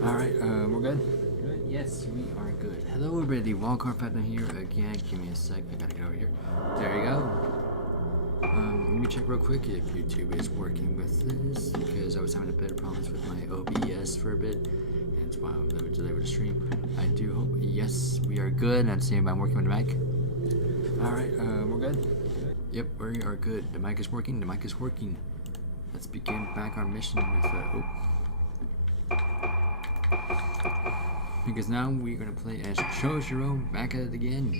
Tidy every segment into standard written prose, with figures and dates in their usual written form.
Alright, we're good? Good? Yes, we are good. Hello everybody, Wildcard Fatna here again. Give me a sec, I gotta get over here. There you go. Let me check real quick if YouTube is working with this, because I was having a bit of problems with my OBS for a bit, and that's why I was delayed with the stream. I do hope, yes, we are good. I'm seeing I'm working with the mic. Alright, we're good? Yep, we are good. The mic is working, the mic is working. Let's begin back our mission with, because now we're gonna play as Shoshiro, back at it again.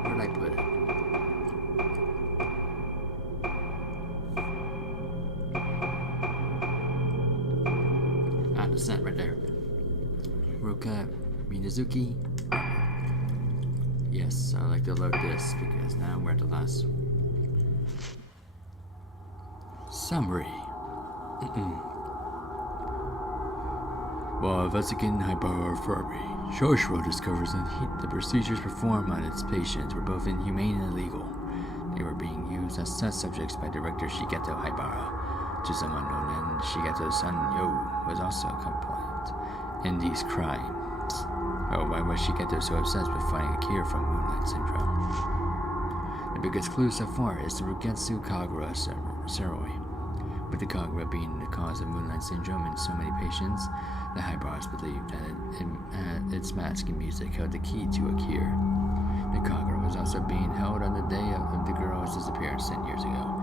Where did I put it? Ah, the set right there. Roka Minazuki. Yes, I like to load this because now we're at the last summary. While investigating hypertrophy, Shoshiro discovers that the procedures performed on its patients were both inhumane and illegal. They were being used as test subjects by director Shigeto Haibara. To someone known, and Shigeto's son Yo was also compliant in these crimes. Oh, why was Shigeto so obsessed with finding a cure for Moonlight Syndrome? The biggest clue so far is the Rugetsu Kagura Seroi. With the Kagura being the cause of Moonlight Syndrome in so many patients, the Haibaras believed that its mask and music held the key to a cure. The Kagura was also being held on the day of the girl's disappearance 10 years ago.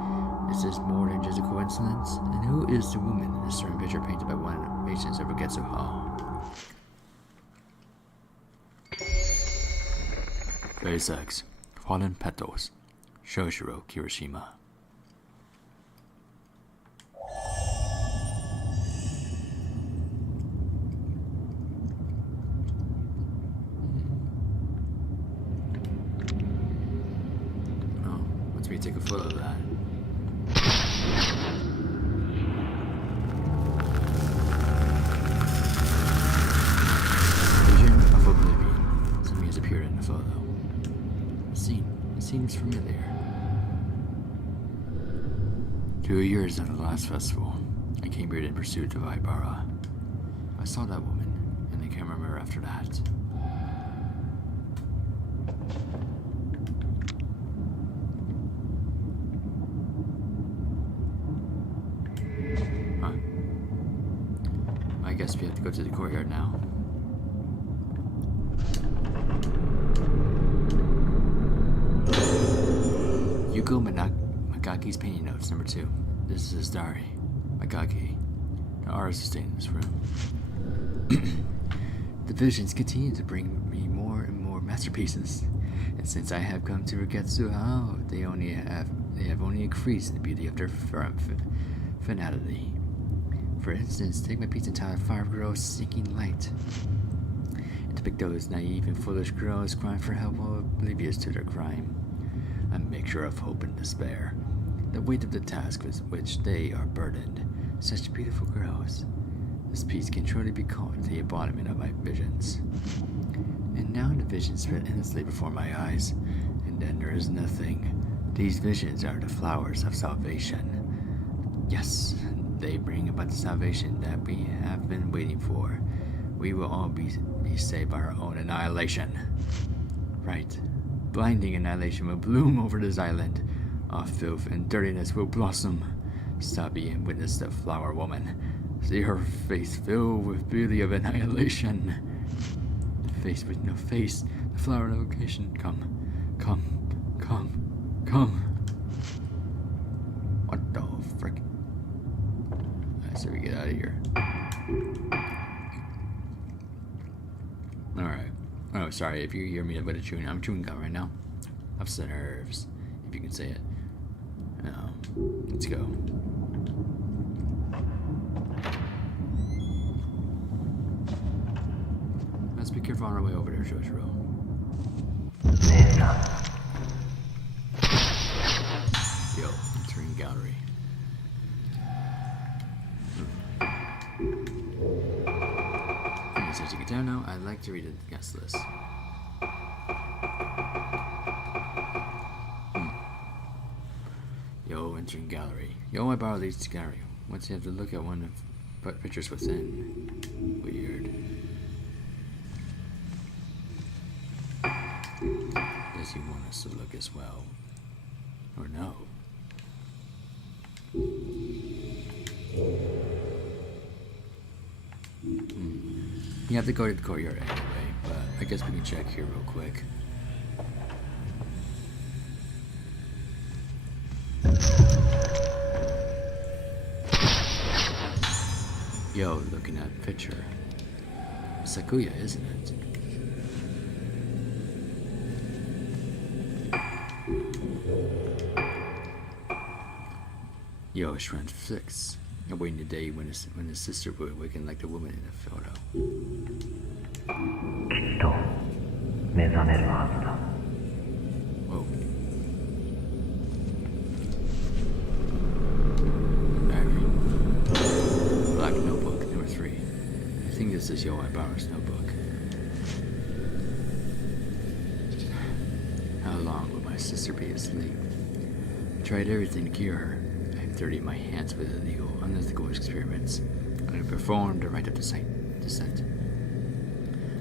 Is this more than just a coincidence? And who is the woman in the certain picture painted by one of the patients of Rugetsu Hall? Phase X, Fallen Petals, Shoshiro Kirishima. Take a photo of that. Vision of Oblivion. Something has appeared in the photo. The scene. It seems familiar. 2 years after the last festival, I came here in pursuit of Haibara. I saw that woman, and I can't remember after that. I guess we have to go to the courtyard now. Yuko Magaki's painting notes, number 2. This is his diary. Magaki, the artist, is staying in this room. The visions continue to bring me more and more masterpieces, and since I have come to Rugetsu Hao, they have only increased in the beauty of their finality. For instance, take my piece entitled 5 Girls Seeking Light. It depicts those naive and foolish girls crying for help while oblivious to their crime. A mixture of hope and despair. The weight of the task with which they are burdened. Such beautiful girls. This piece can truly be called the embodiment of my visions. And now the visions spread endlessly before my eyes, and then there is nothing. These visions are the flowers of salvation. Yes, they bring about the salvation that we have been waiting for. We will all be saved by our own annihilation. Right. Blinding annihilation will bloom over this island. Our filth and dirtiness will blossom. Sabi and witness the flower woman. See her face filled with beauty of annihilation. The face with no face. The flower location. Come. What the frick? So we get out of here. Alright. Oh, sorry if you hear me with a chewing. I'm chewing gum right now. Upset nerves, if you can say it. Let's go. Let's be careful on our way over there, Shoshiro. Yo, entering gallery. As you can tell now, I like to read the guest list. entering gallery. Yo, I borrow these to gallery. Once you have to look at one of pictures within. Weird. Does he want us to look as well? Or no? You have to go to the courtyard anyway, but I guess we can check here real quick. Yo, looking at the picture. Sakuya, isn't it? Yo, Shrine 6. Awaiting the day when his sister would awaken like the woman in the photo. きっと目覚めるはずだ。 Whoa. Diary. Black notebook, number 3. I think this is Yo Ibarra's notebook. How long will my sister be asleep? I tried everything to cure her. I have dirtied my hands with illegal, unethical experiments. I have performed a rite of descent.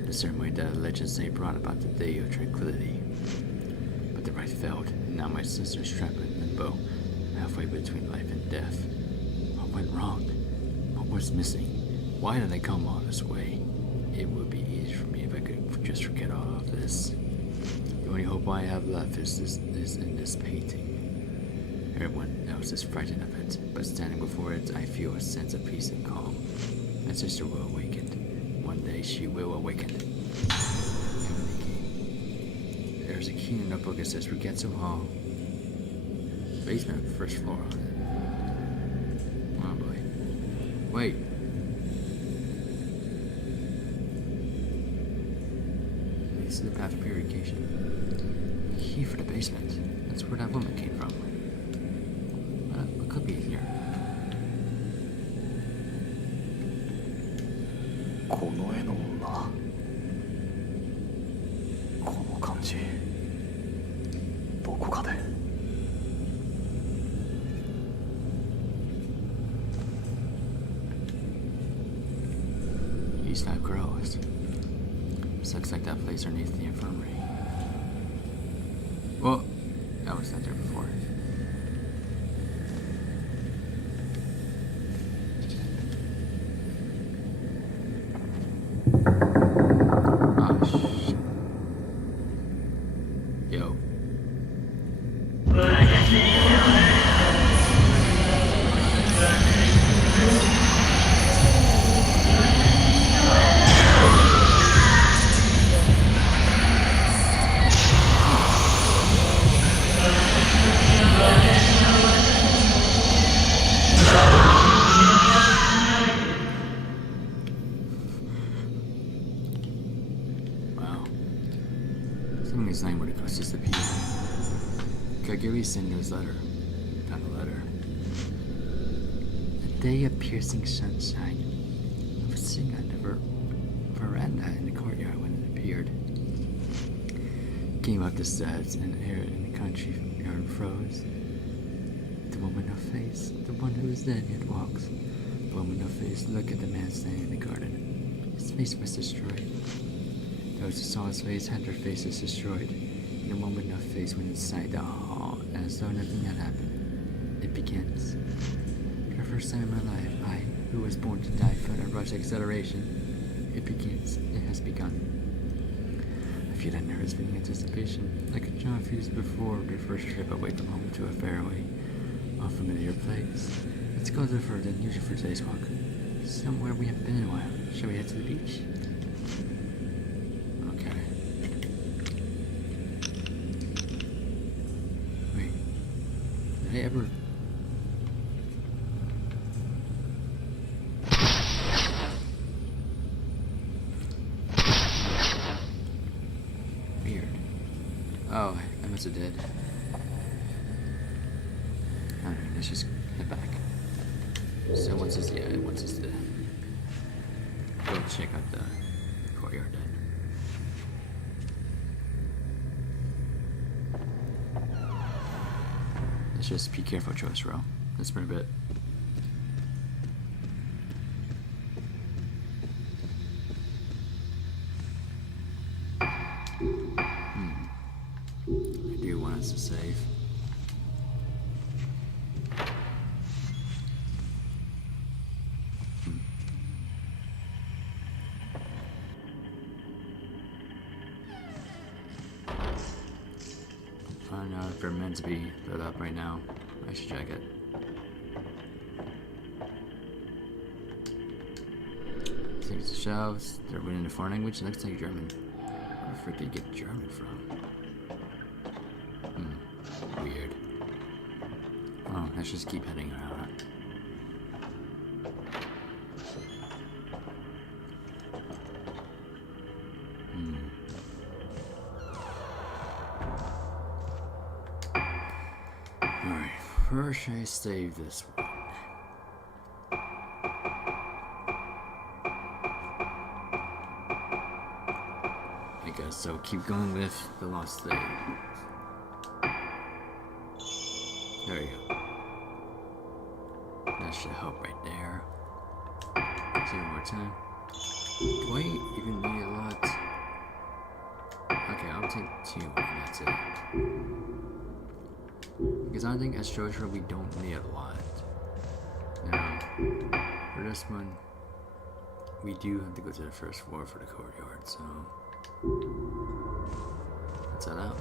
The ceremony that legends say brought about the day of tranquility. But the rite failed, and now my sister is trapped in limbo, halfway between life and death. What went wrong? What was missing? Why did I come all this way? It would be easy for me if I could just forget all of this. The only hope I have left is in this painting. Everyone else is frightened of it, but standing before it, I feel a sense of peace and calm. My sister will awaken. One day she will awaken. Heavenly key. There's a key in the notebook that says Rigetsu Hall. Basement, first floor on it. Oh boy. Wait. This is the path of purification. Key for the basement. That's where that woman came from. What could be in here? この絵の女。この感じ。どこかで。 East Side Grows. This looks like that place underneath the infirmary. Well, that was not there before. Oh, shit. Yo. Wow. Something's not what it costs us to be. Kagiri sent his letter. Found a letter. A day of piercing sunshine. I was sitting on the veranda in the courtyard when it appeared. Came up the steps and the air in the country yard froze. The woman of face, the one who was dead yet walks. The woman of face looked at the man standing in the garden. His face was destroyed. Those who saw his face had their faces destroyed. The woman of face went inside the hall as though nothing had happened. It begins. For the first time in my life, I, who was born to die, felt a rush of acceleration. It begins. It has begun. I feel that nervous-feeling anticipation, like a child feels before their first trip away from home to a faraway, unfamiliar place. Let's go a little further than usual for today's walk. Somewhere we haven't been in a while. Shall we head to the beach? Okay. Wait. Did I ever... Weird. Oh, I must have did. Alright, let's just head back. So once it's to go check out the courtyard then. Let's just be careful, Chosro. That's been a bit. I do want us to save. I don't know if they're meant to be lit up right now. I should check it. I think it's the shelves. They're written in a foreign language. It looks like German. Where the frick did you get German from? Weird. Oh, let's just keep heading around. Alright, where should I save this one? I guess so. Keep going with the lost thing. There you go. That should help right there. Let's do it one more time. Do I even need a lot? Okay, I'll take 2 and that's it. Because I think as Joshua we don't need a lot. Now, for this one, we do have to go to the first floor for the courtyard, so let's head out.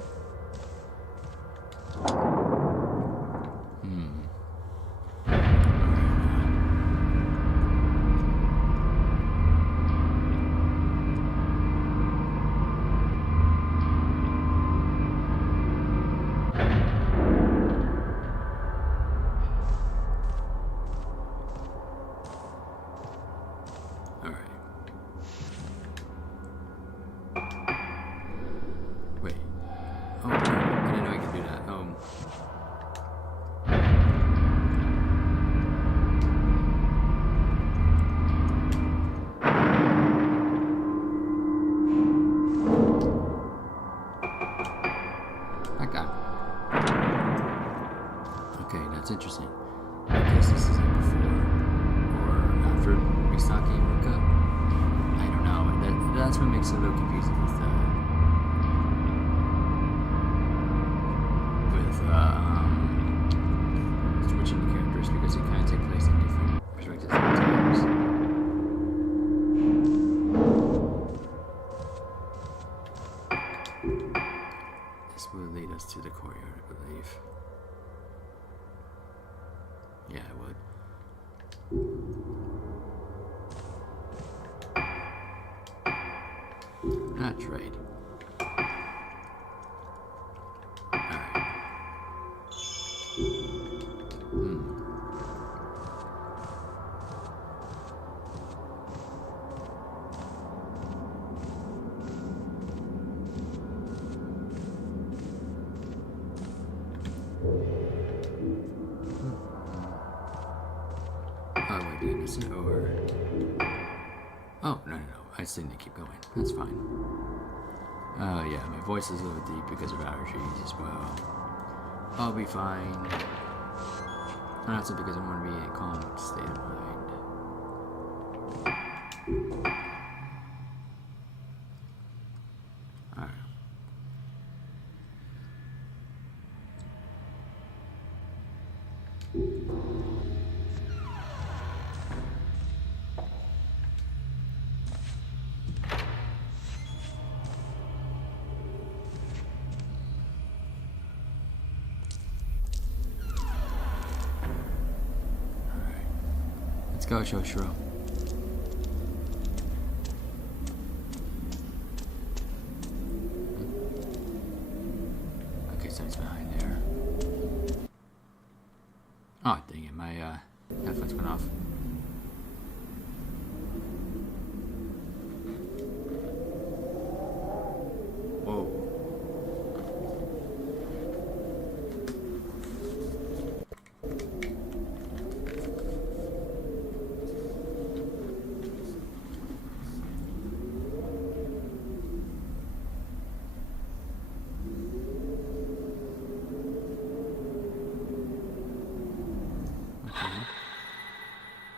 Interesting. I guess this is like before or after restocking Ruka. I don't know. That's what makes it a little confusing with switching the characters because it kind of takes place in different perspectives sometimes. This will lead us to the courtyard, I believe. Yeah, I would. That's right. Alright. Is it over? Oh, no. I still need to keep going. That's fine. Oh, yeah, my voice is a little deep because of allergies as well. I'll be fine. And that's because I want to be in a calm state of mind. Alright. Let's go, Shoshiro. Okay, so he's behind there. Oh, dang it, my headphones went off. Whoa.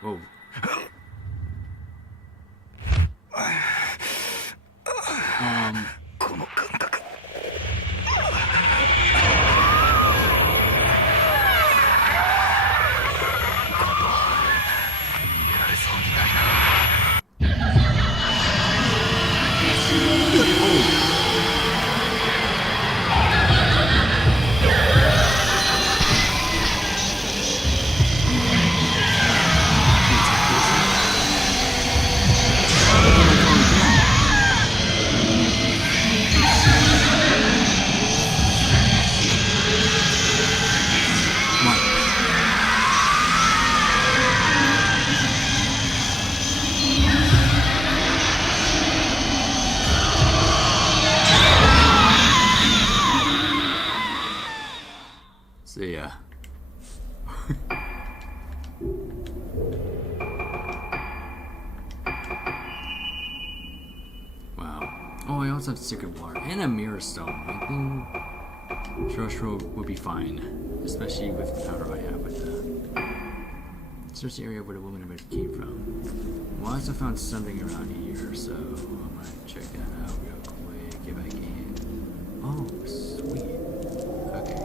Whoa. Um. この感覚。やれそうにないな。See ya. Wow. Oh, I also have secret water and a mirror stone. I think Shoshu would be fine, especially with the powder I have with the. Search the area where the woman came from. Well, I also found something around here, so I'm gonna check that out real quick if I can. Oh, sweet. Okay.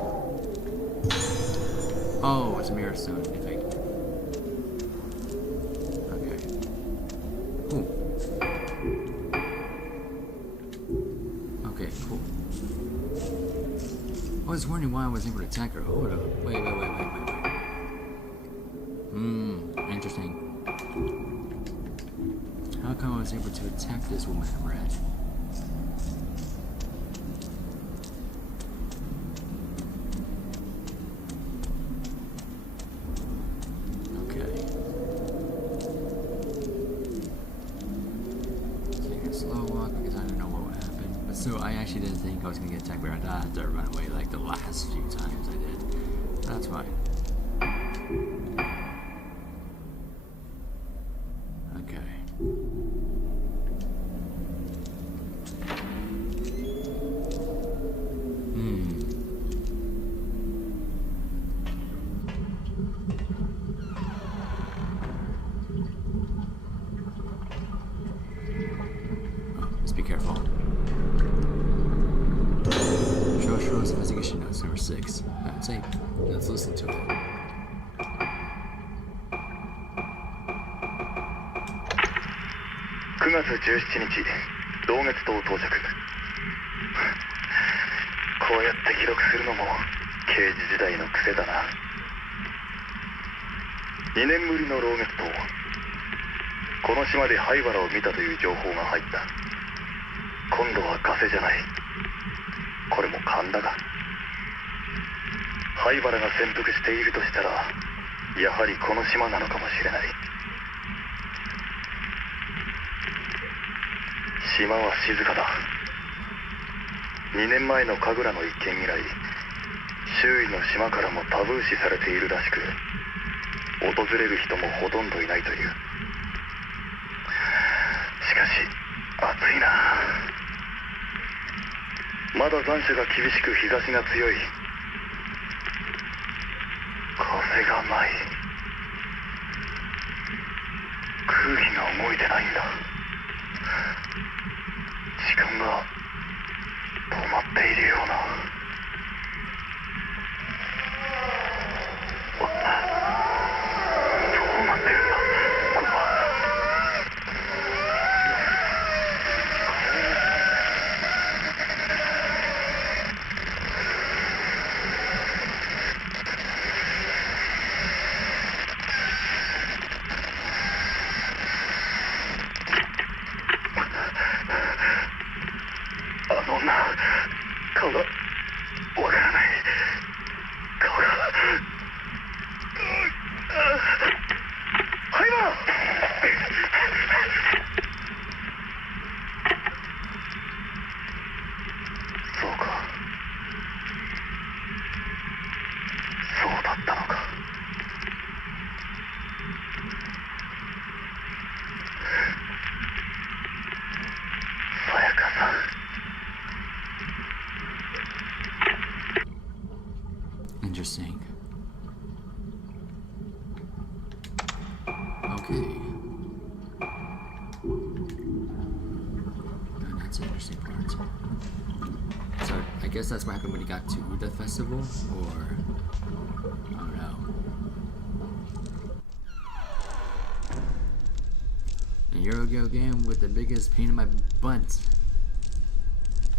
Oh, it's a mirror stone. If I. Okay. Cool. Okay, cool. I was wondering why I was able to attack her. Hold up. Wait. Interesting. How come I was able to attack this woman in red? Okay. Taking a slow walk because I didn't know what would happen. But so I actually didn't think I was gonna get attacked by her. I had to run away like the last few times I did. That's fine. Be careful. Shoshu's investigation notes number 6. That's safe. Let's listen to it. 9月17日、同月島到着。こうやって記録するのも刑事時代の癖だな。2年ぶりの老月島。この島で灰原を見たという情報が入った。今度はガセじゃない。これも勘だが。灰原が潜伏しているとしたら、やはりこの島なのかもしれない。島は静かだ。2年前の神楽の一件以来、周囲の島からもタブー視されているらしく、訪れる人もほとんどいないという。しかし暑いな。まだ残暑が厳しく日差しが強い。風がない。空気が動いてないんだ。時間が止まっているような。どうなってるんだこれは。あの女、顔が I guess that's what happened when he got to the festival, or I don't know. And here we go again with the biggest pain in my butt.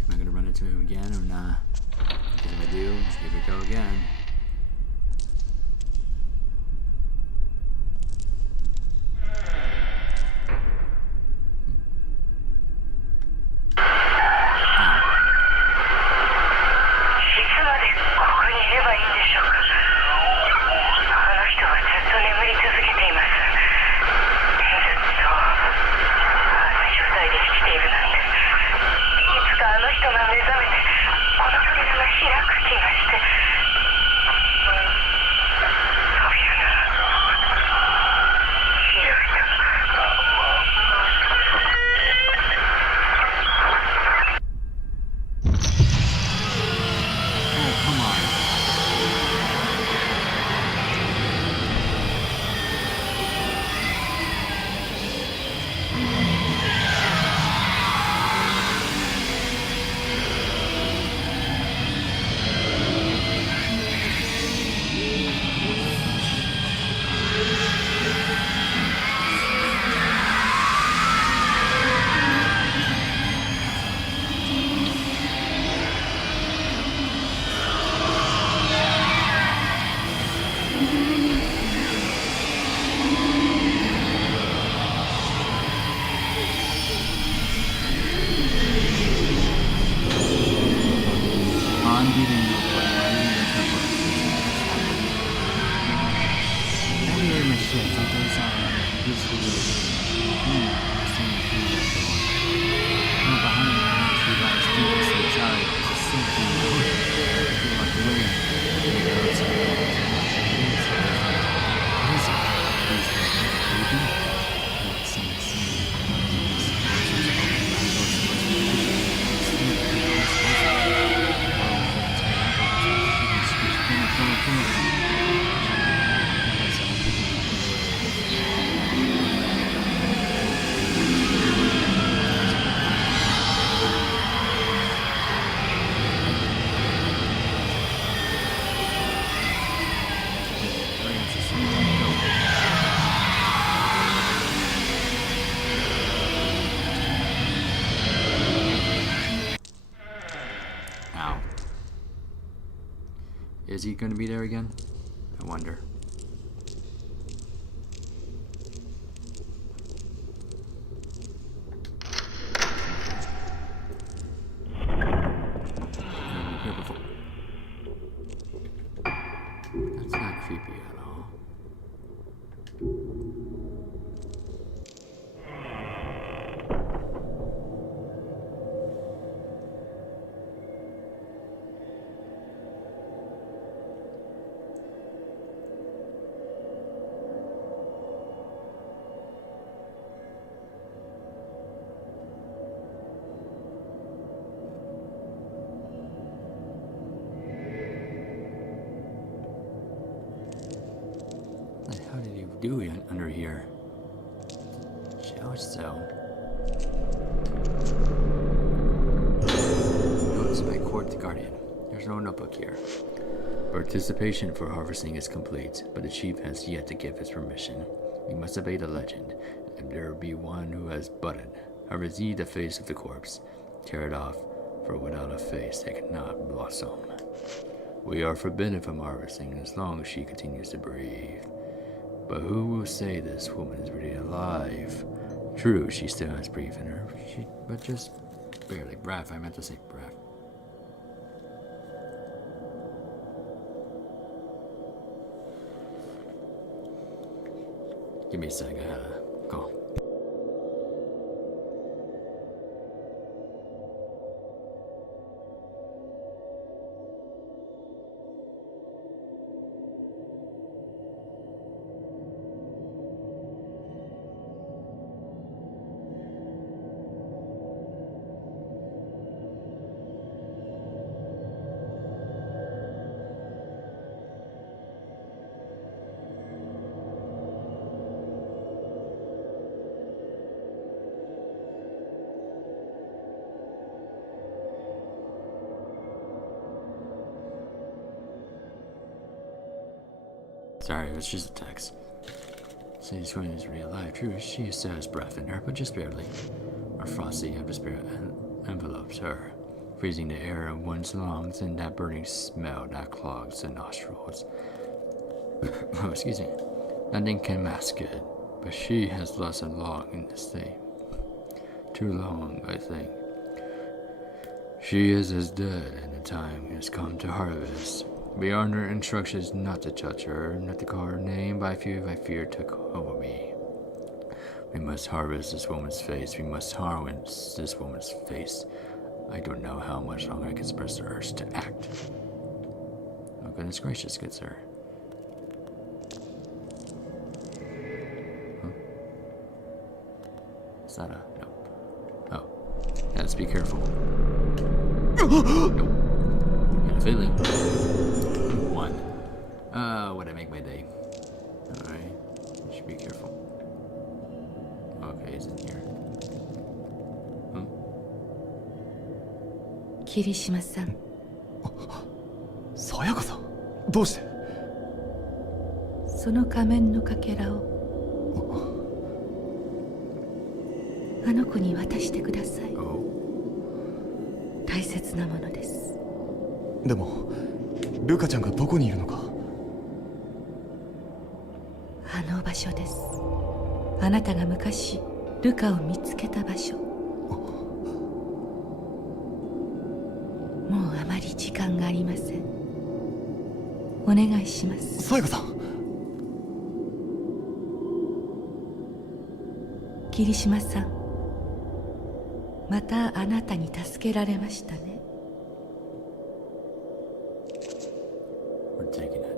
Am I gonna run into him again or not? Because if I do, here we go again. Is he going to be there again? I wonder. That's not creepy at all. How did he do it under here? Shower cell. Notes by Court the Guardian. There's no notebook here. Participation for harvesting is complete, but the chief has yet to give his permission. We must obey the legend. If there be one who has budded, harvest the face of the corpse. Tear it off, for without a face it cannot blossom. We are forbidden from harvesting as long as she continues to breathe. But who will say this woman is really alive? True, she still has breath in her, but just barely. Breath, I meant to say breath. Give me a sec, I had a call. Sorry, it was just a text. Sadie's twin is real life. True, she still has breath in her, but just barely. Our frosty atmosphere envelopes her, freezing the air in one's lungs, and that burning smell that clogs the nostrils. Oh, excuse me. Nothing can mask it, but she has lasted long in this state. Too long, I think. She is as dead, and the time has come to harvest. We are under instructions not to touch her, not to call her name, but I fear took over me. We must harvest this woman's face. We must harvest this woman's face. I don't know how much longer I can suppress the urge to act. Oh, goodness gracious, good sir. Huh? Is that a... Nope. Oh. Yeah, let's be careful. Nope. Got a feeling. One. Would I make my day? Alright. Should be careful. Okay, he's in here. Kirishima-san. さやかさん、どうして？その仮面のかけらをあの子に渡してください。大切なものです。でもルカちゃんがどこにいるのか。あの場所です。あなたが昔ルカを見つけた場所。もうあまり時間がありません。お願いします。さやかさん。桐島さん、またあなたに助けられましたね。We're taking it.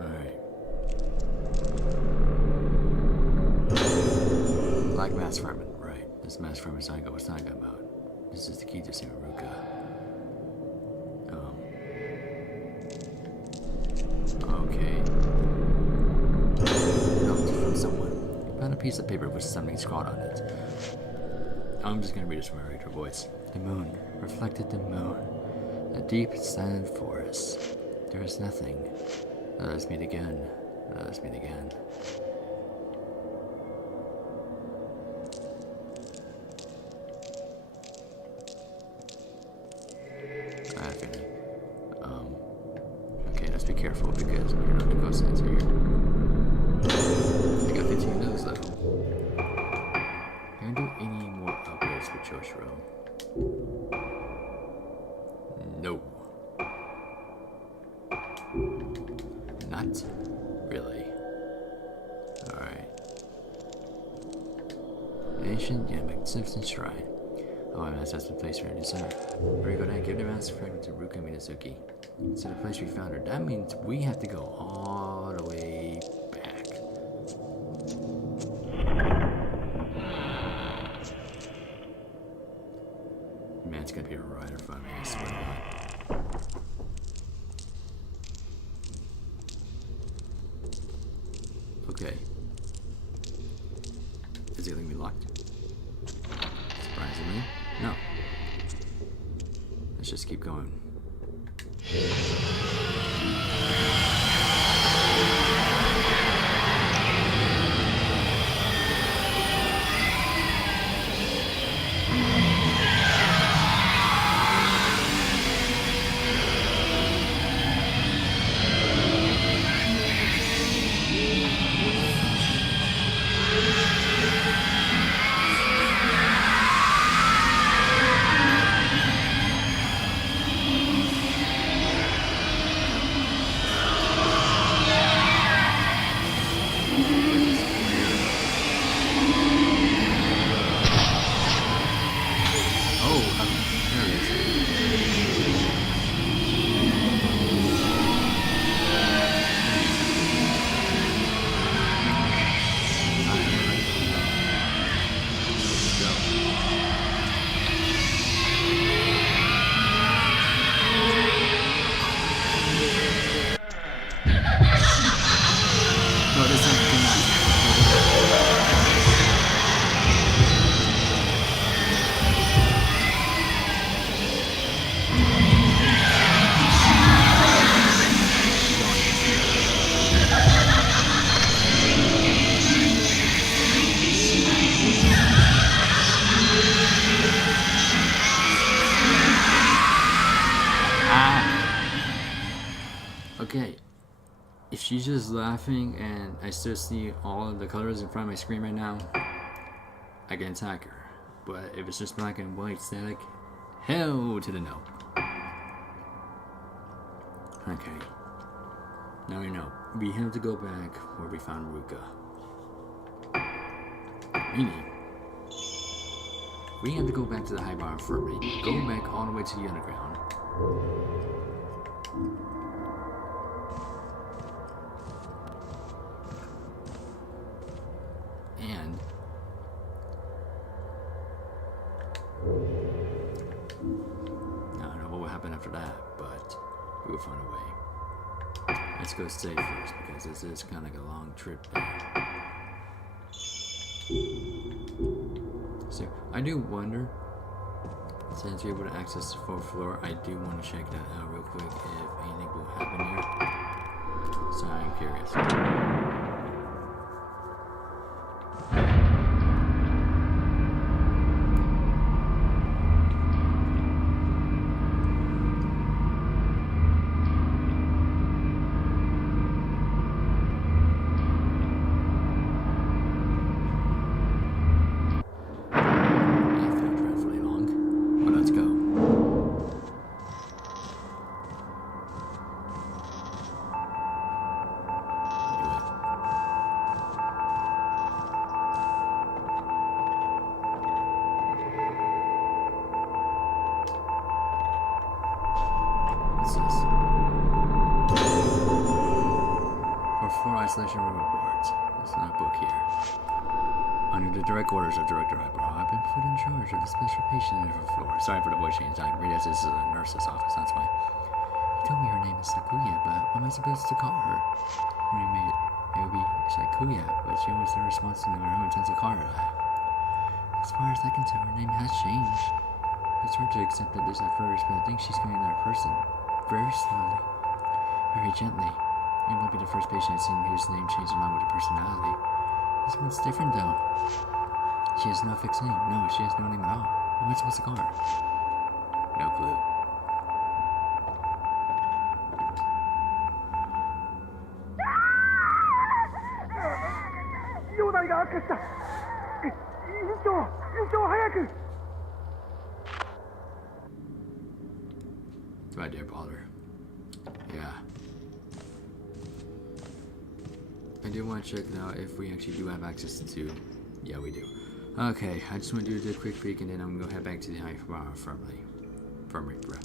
Alright. Black mass fragment, right. This mass fragment is not what's not about. This is the key to Simaruka. Okay. Note from someone. Found a piece of paper with something scrawled on it. I'm just gonna read this from my regular voice. The moon reflected the moon. A deep silent forest. There is nothing. Let us meet again. Let us meet again. I have a feeling. Okay, let's be careful because we're gonna have to go sense here. I got 15 of those though. Can I do any more upgrades with Joshua? No. Not really. Alright. Ancient yet magnificent shrine. Oh, and that's the place for a new center. We're going to give the master fragment to Ruka Minazuki. So the place we found her. That means we have to go all the way back. Man, it's gonna be right in front of me, I swear to God. Okay. Is it gonna be locked? Surprisingly, no. Let's just keep going. she's just laughing and I still see all of the colors in front of my screen right now, I can attack her. But if it's just black and white static, hell to the no. Okay. Now we know. We have to go back where we found Ruka. Meaning, we have to go back to the High Bar Infirmary, go back all the way to the underground. And I don't know what will happen after that, but we will find a way. Let's go stay first because this is kind of like a long trip there. So I do wonder, since you're able to access the 4th floor, I do want to check that out real quick if anything will happen here. So I'm curious. Isolation room reports. There's not a book here. Under the direct orders of Director Hyper, I've been put in charge of the special patient on the floor. Sorry for the voice change. I realize this is a nurse's office, that's why. He told me her name is Sakuya, but what am I supposed to call her? Her name it would be Sakuya, but she always never responds to her own sense of call her. As far as I can tell, her name has changed. It's hard to accept that this at first, but I think she's becoming another person. Very slowly. Very gently. You won't be the first patient I've seen whose name changed along with her personality. This one's different though. She has no fixed name. No, she has no name at all. What am I supposed to call her? No clue. Do I dare bother? Yeah. I do want to check now if we actually do have access to... Yeah, we do. Okay, I just want to do a quick peek and then I'm going to head back to the High Bar Infirmary, bro.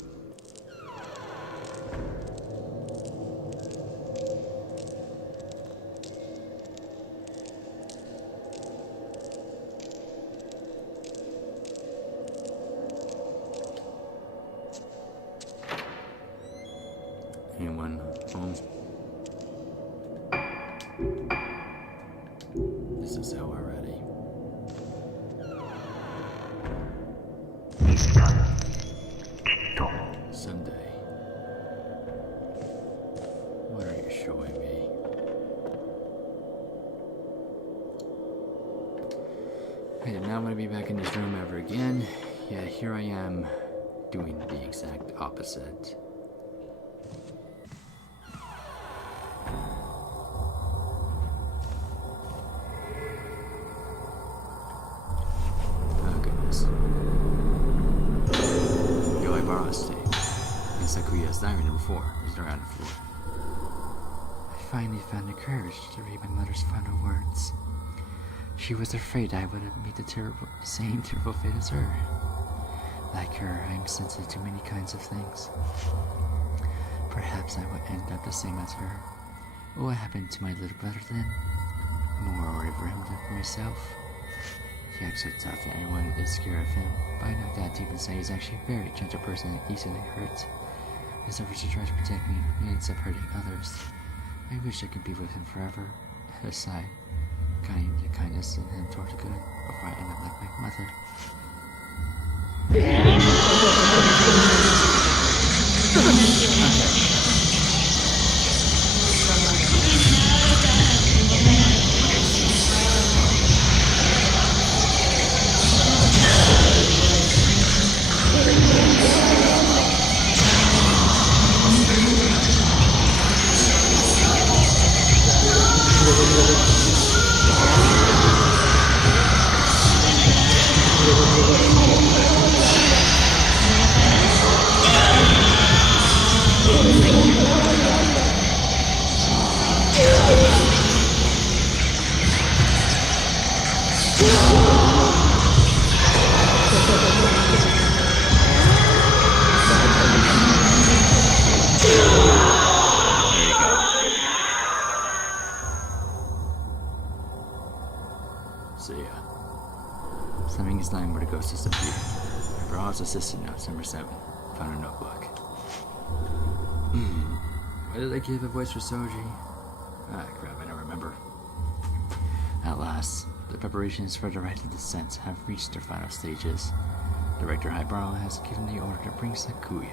Anyone home? This is hell already. Someday. What are you showing me? I did not want to be back in this room ever again. Yeah, here I am doing the exact opposite. Diary number 4 is around the floor. I finally found the courage to read my mother's final words. She was afraid I would have made the same terrible fate as her. Like her, I am sensitive to many kinds of things. Perhaps I would end up the same as her. What happened to my little brother then? More worried for him than for myself. He acts so tough that everyone is scared of him, but I know that deep inside he's actually a very gentle person and easily hurt. His efforts to try to protect me, he ends up hurting others. I wish I could be with him forever. A sigh. The kindness in him toward the good, before I end up like my mother. So yeah, something is lying where the ghost disappeared. Brawl's assistant notes number 7. Found a notebook. Why did I give a voice for Soji? Ah, crap, I don't remember. At last, the preparations for the right of descent have reached their final stages. Director Highbrow has given the order to bring Sakuya.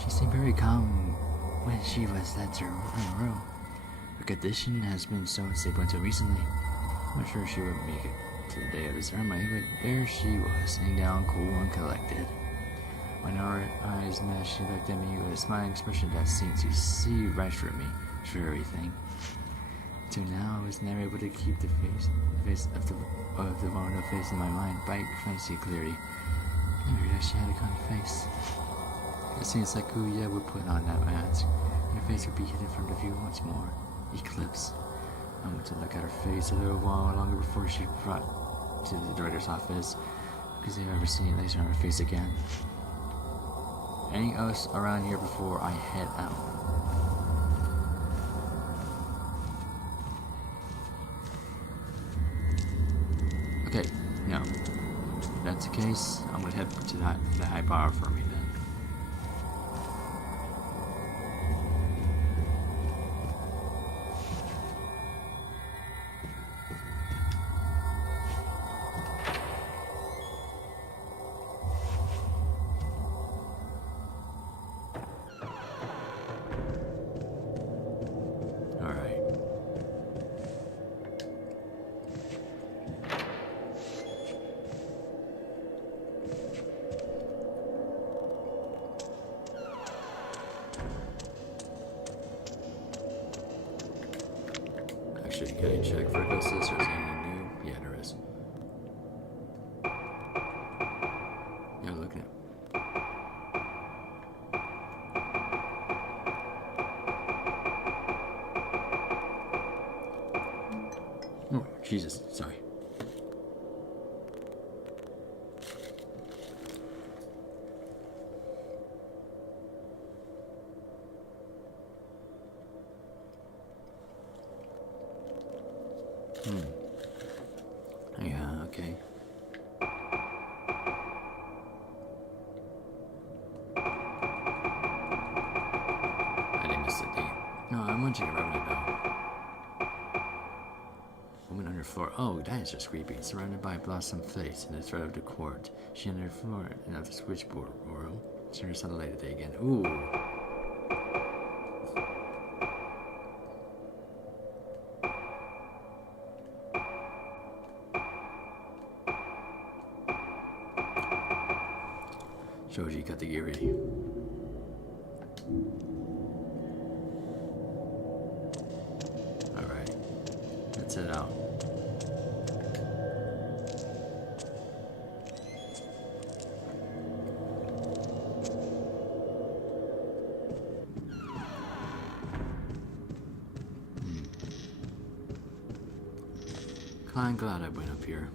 She seemed very calm when she was led to her room. Her condition has been so unstable until recently. I'm not sure she would make it to the day of the ceremony, but there she was, sitting down, cool and collected. When our eyes met, she looked at me with a smiling expression that seemed to see right through me, through everything. Until now, I was never able to keep the face of the vulnerable face in my mind, but I couldn't see clearly. I never realized she had a kind face. It seems like Sakuya would put on that mask, and her face would be hidden from the view once more. Eclipse. I went to look at her face a little while longer before she brought to the director's office, because they've ever seen laser on her face again. Anything else around here before I head out? Okay, no. If that's the case, I'm gonna head to the high bar for me then. Actually, can I check for ghosts? Is there anything new? Yeah, there is. Yeah, look at it. Oh, Jesus, sorry. Yeah, okay. I didn't miss the date. No, I'm munching a revenue bell. Woman on her floor. Oh, that is just creepy. Surrounded by a blossom face and the thread of the cord. She on her floor and on the switchboard room. Turn her satellite today again. Ooh. Shoji got the gear ready. Alright. Let's head out. I'm glad I went up here.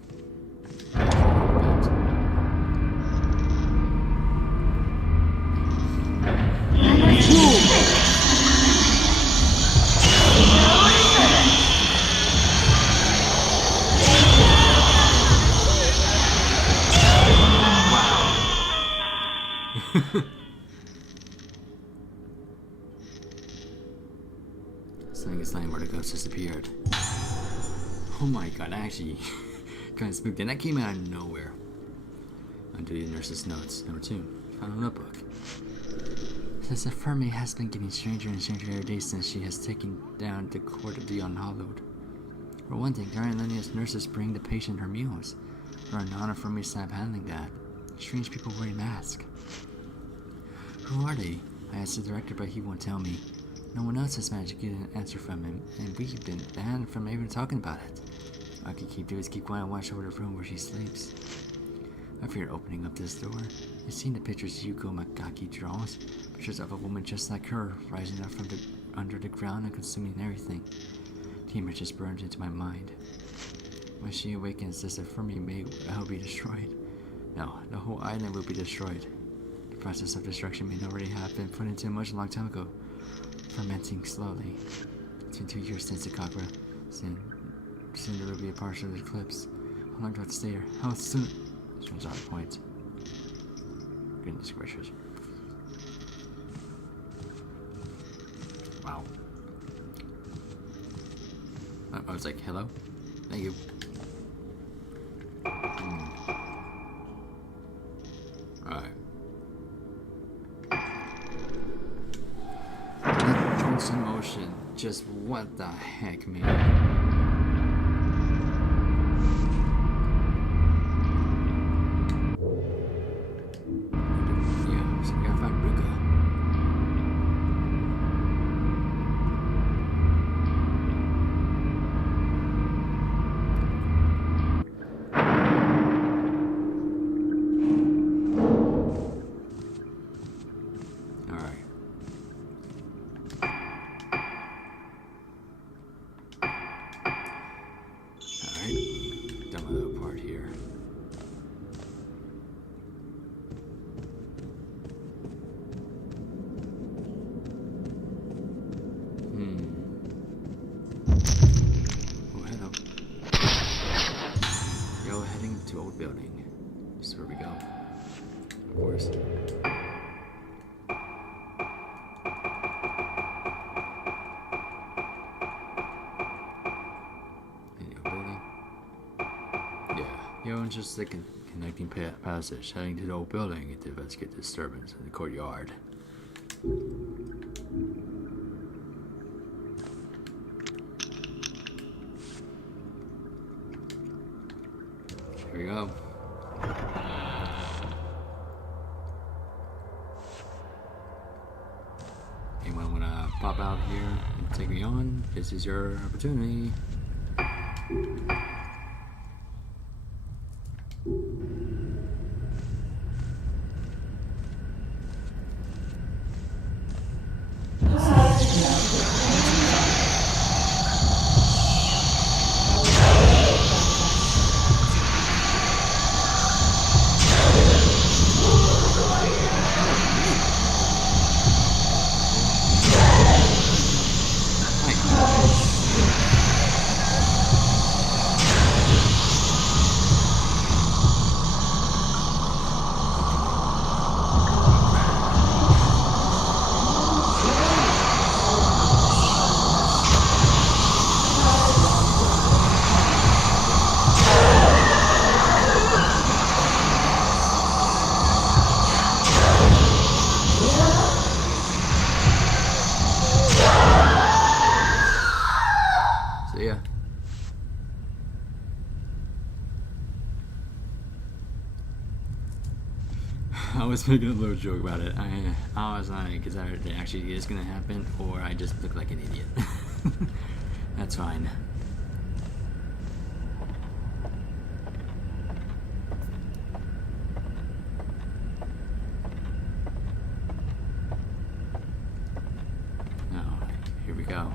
Something is lying where the ghost disappeared. Oh my god, I actually kind of spooked, and that came out of nowhere. Undo the nurse's notes. Number 2. Found a notebook. It says that Fermi has been getting stranger and stranger every day since she has taken down the court of the unhallowed. For one thing, during Linea's nurses bring the patient her meals. For an honor for me to stop handling that. Strange people wearing masks. Who are they? I asked the director, but he won't tell me. No one else has managed to get an answer from him, and we've been banned from even talking about it. All I can do is keep quiet and watch over the room where she sleeps. I fear opening up this door. I've seen the pictures Yuko Magaki draws, pictures of a woman just like her, rising up from under the ground and consuming everything. The image just burned into my mind. When she awakens, this Infirmary may well be destroyed. No, the whole island will be destroyed. The process of destruction may already have been put into motion a long time ago, fermenting slowly. It's been 2 years since the Kakura. Soon there will be a partial eclipse. How long do I have to stay here? How soon? This one's out of point. Goodness gracious. Wow. I was like, hello? Thank you. Alright. Joints in motion. Just what the heck, man? Building. This is where we go. Of course. Any building? Yeah. You're just the connecting passage, heading to the old building to investigate disturbance in the courtyard. Here we go. Anyone wanna pop out here and take me on? This is your opportunity. I was making a little joke about it. I was like, is that actually is gonna happen, or I just look like an idiot? That's fine. Now, here we go.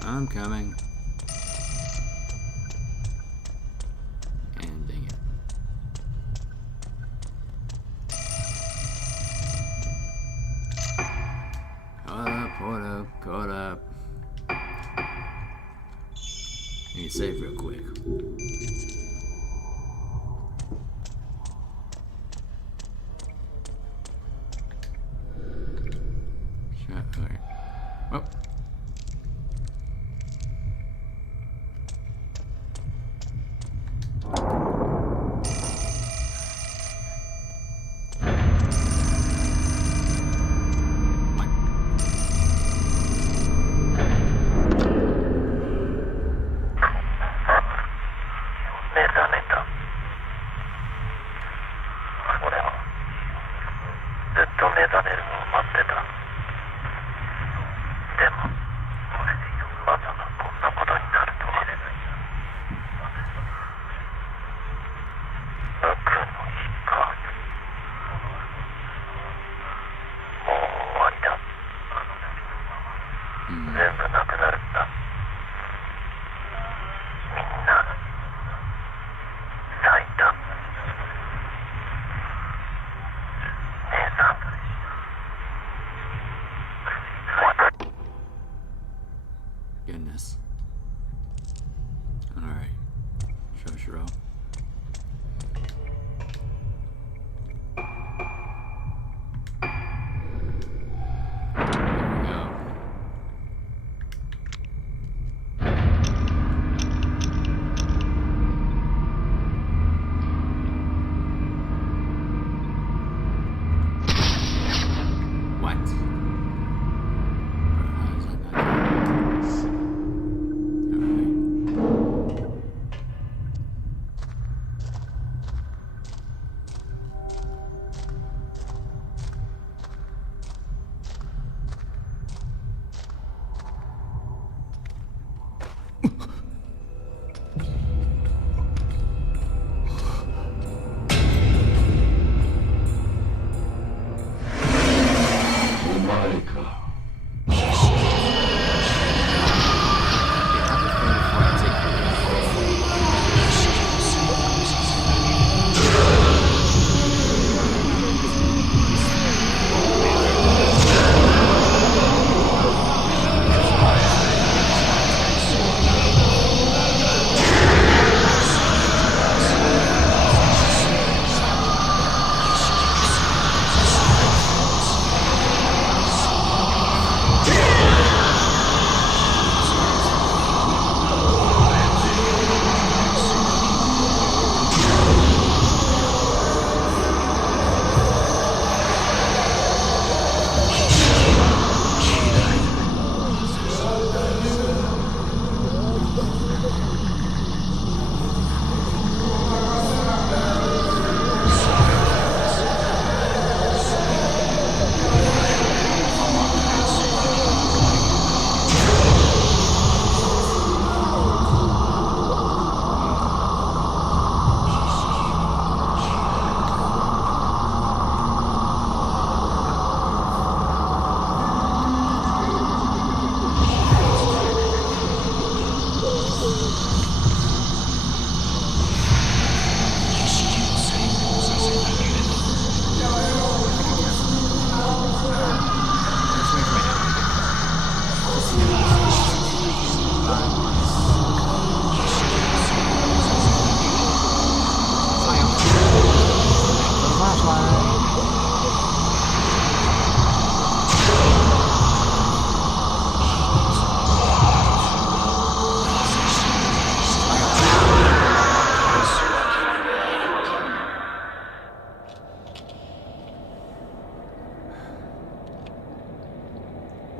I'm coming. me save real quick. Alright. Well. Goodness. Alright. Shoshiro.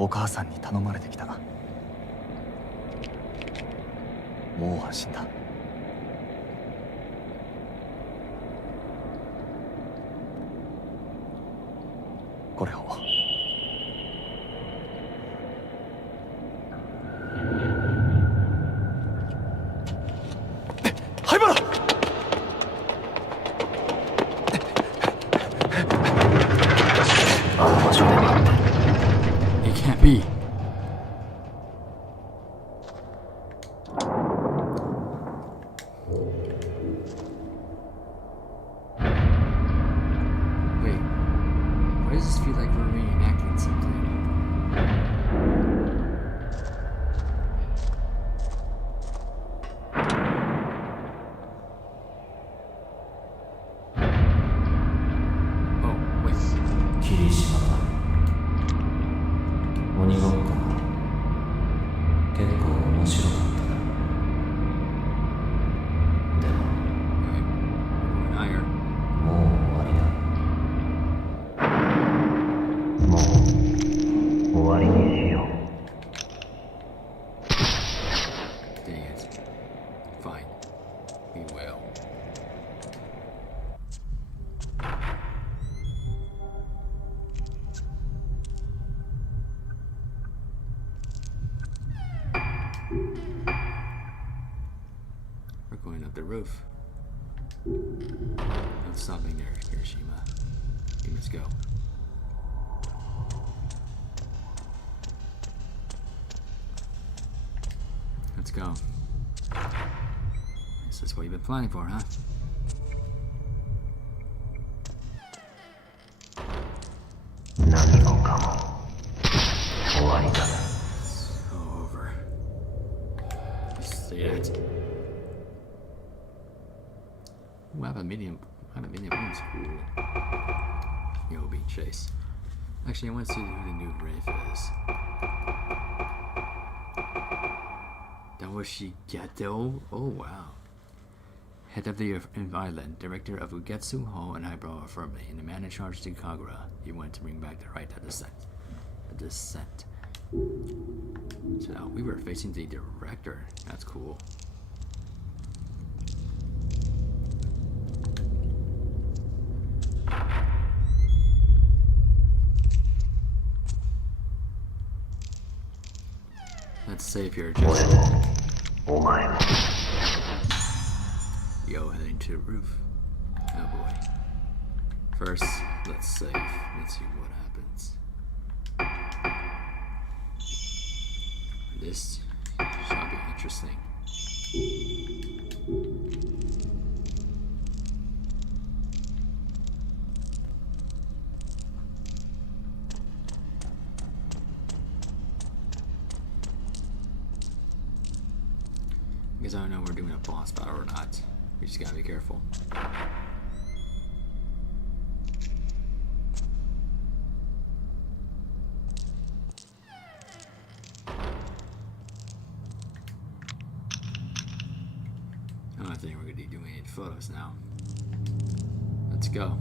お母さんに頼まれてきた。もう安心だ。これを。灰原！ It can't be. Wait, why does this feel like we're reenacting something? 霧島だ。鬼ごっこも結構面白かったな。でも Alright, we're going higher. もう終わりだ。もう終わりにしよう。 Dang it. Fine. We will. We're going up the roof. Not stopping there, Hiroshima. Okay, let's go. Let's go. This is what you've been planning for, huh? So over. Just say that. Ooh, I have a medium wounds. Cool. Yo, being chase. Actually, I want to see who the new Wraith is. That was Shigeto? Oh, wow. Head of the island, director of Ugetsu Hall and Eyebrow Firmly, and the man in charge of Kagura. He wanted to bring back the right of descent. So we were facing the director. That's cool. Let's save here, just Yo, heading to the roof. Oh boy. First, let's save. Let's see what happens. This shall be interesting. Because I don't know if we're doing a boss battle or not. We just gotta be careful. I don't think we're gonna be doing any photos now. Let's go.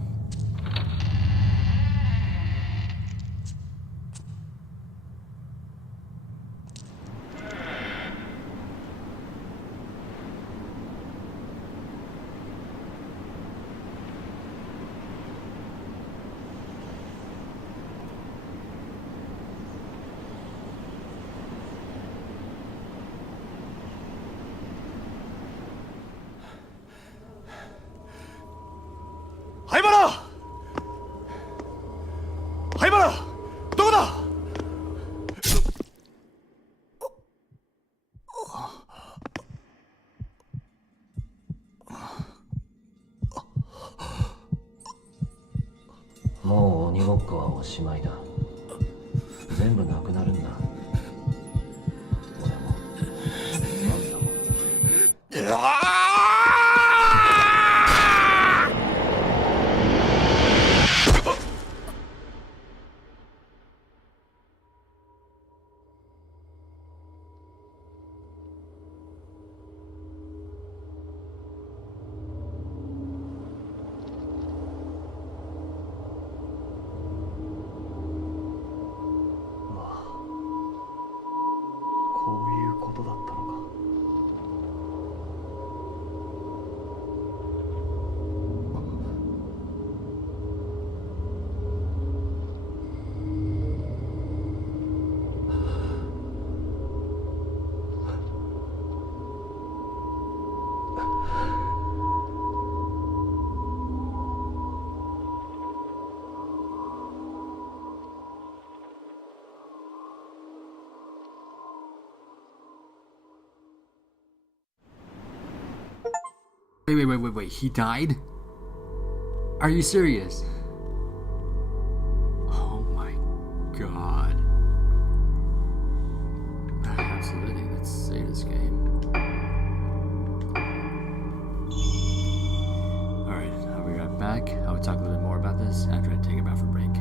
もう鬼ごっこはおしまいだ。全部なくなるんだ。俺もあんたも。こういうことだったのか。Wait, he died? Are you serious? Oh my god. Absolutely, let's save this game. Alright, I'll be right back. I'll talk a little bit more about this after I take a bathroom break.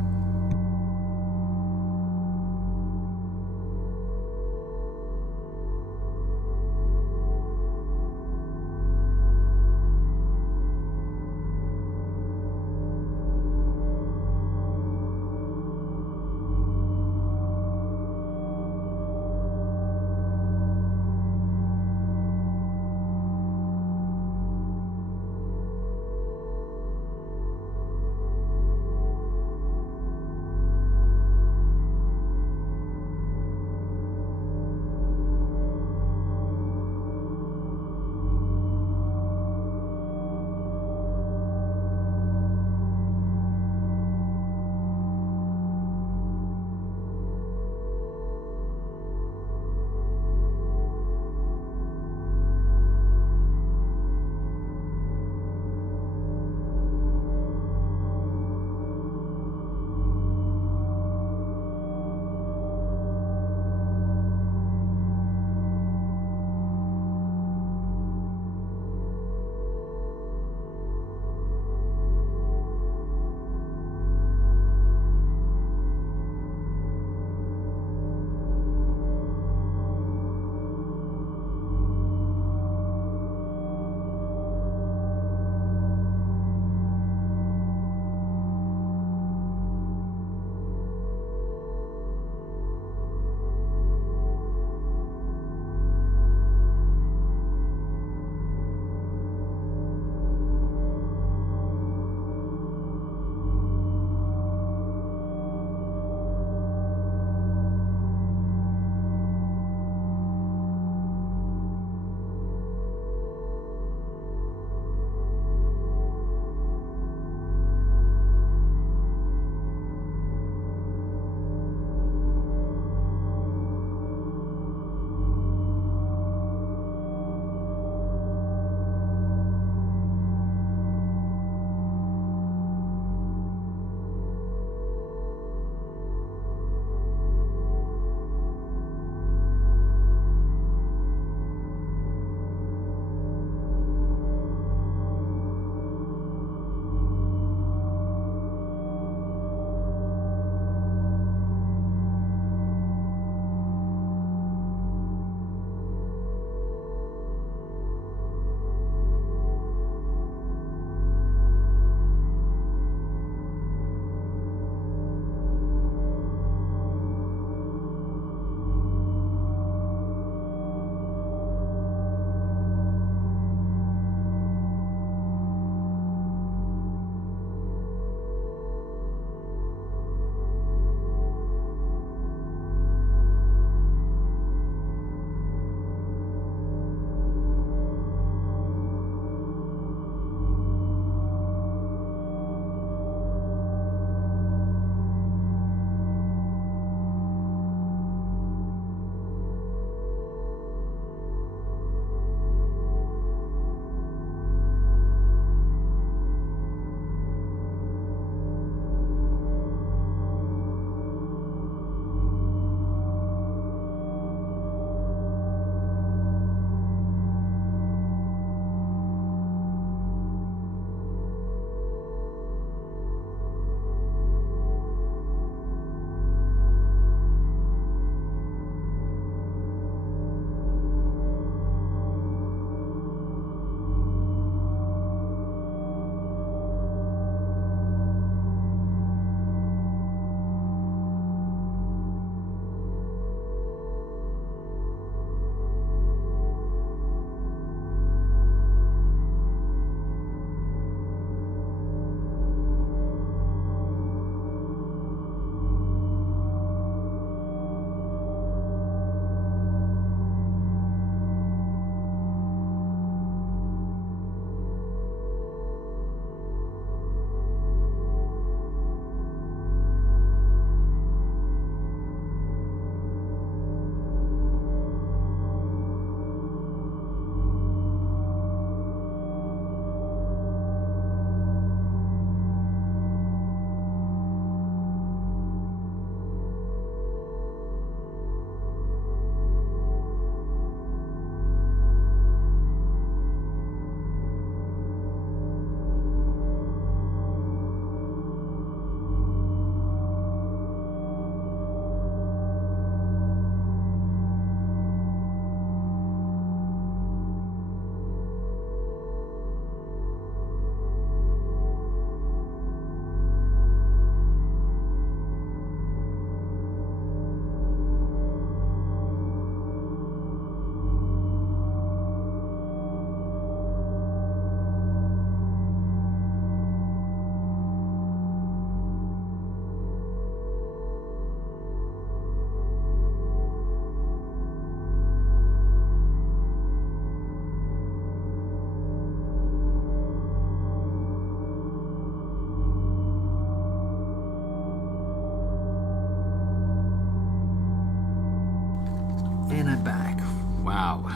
Wow.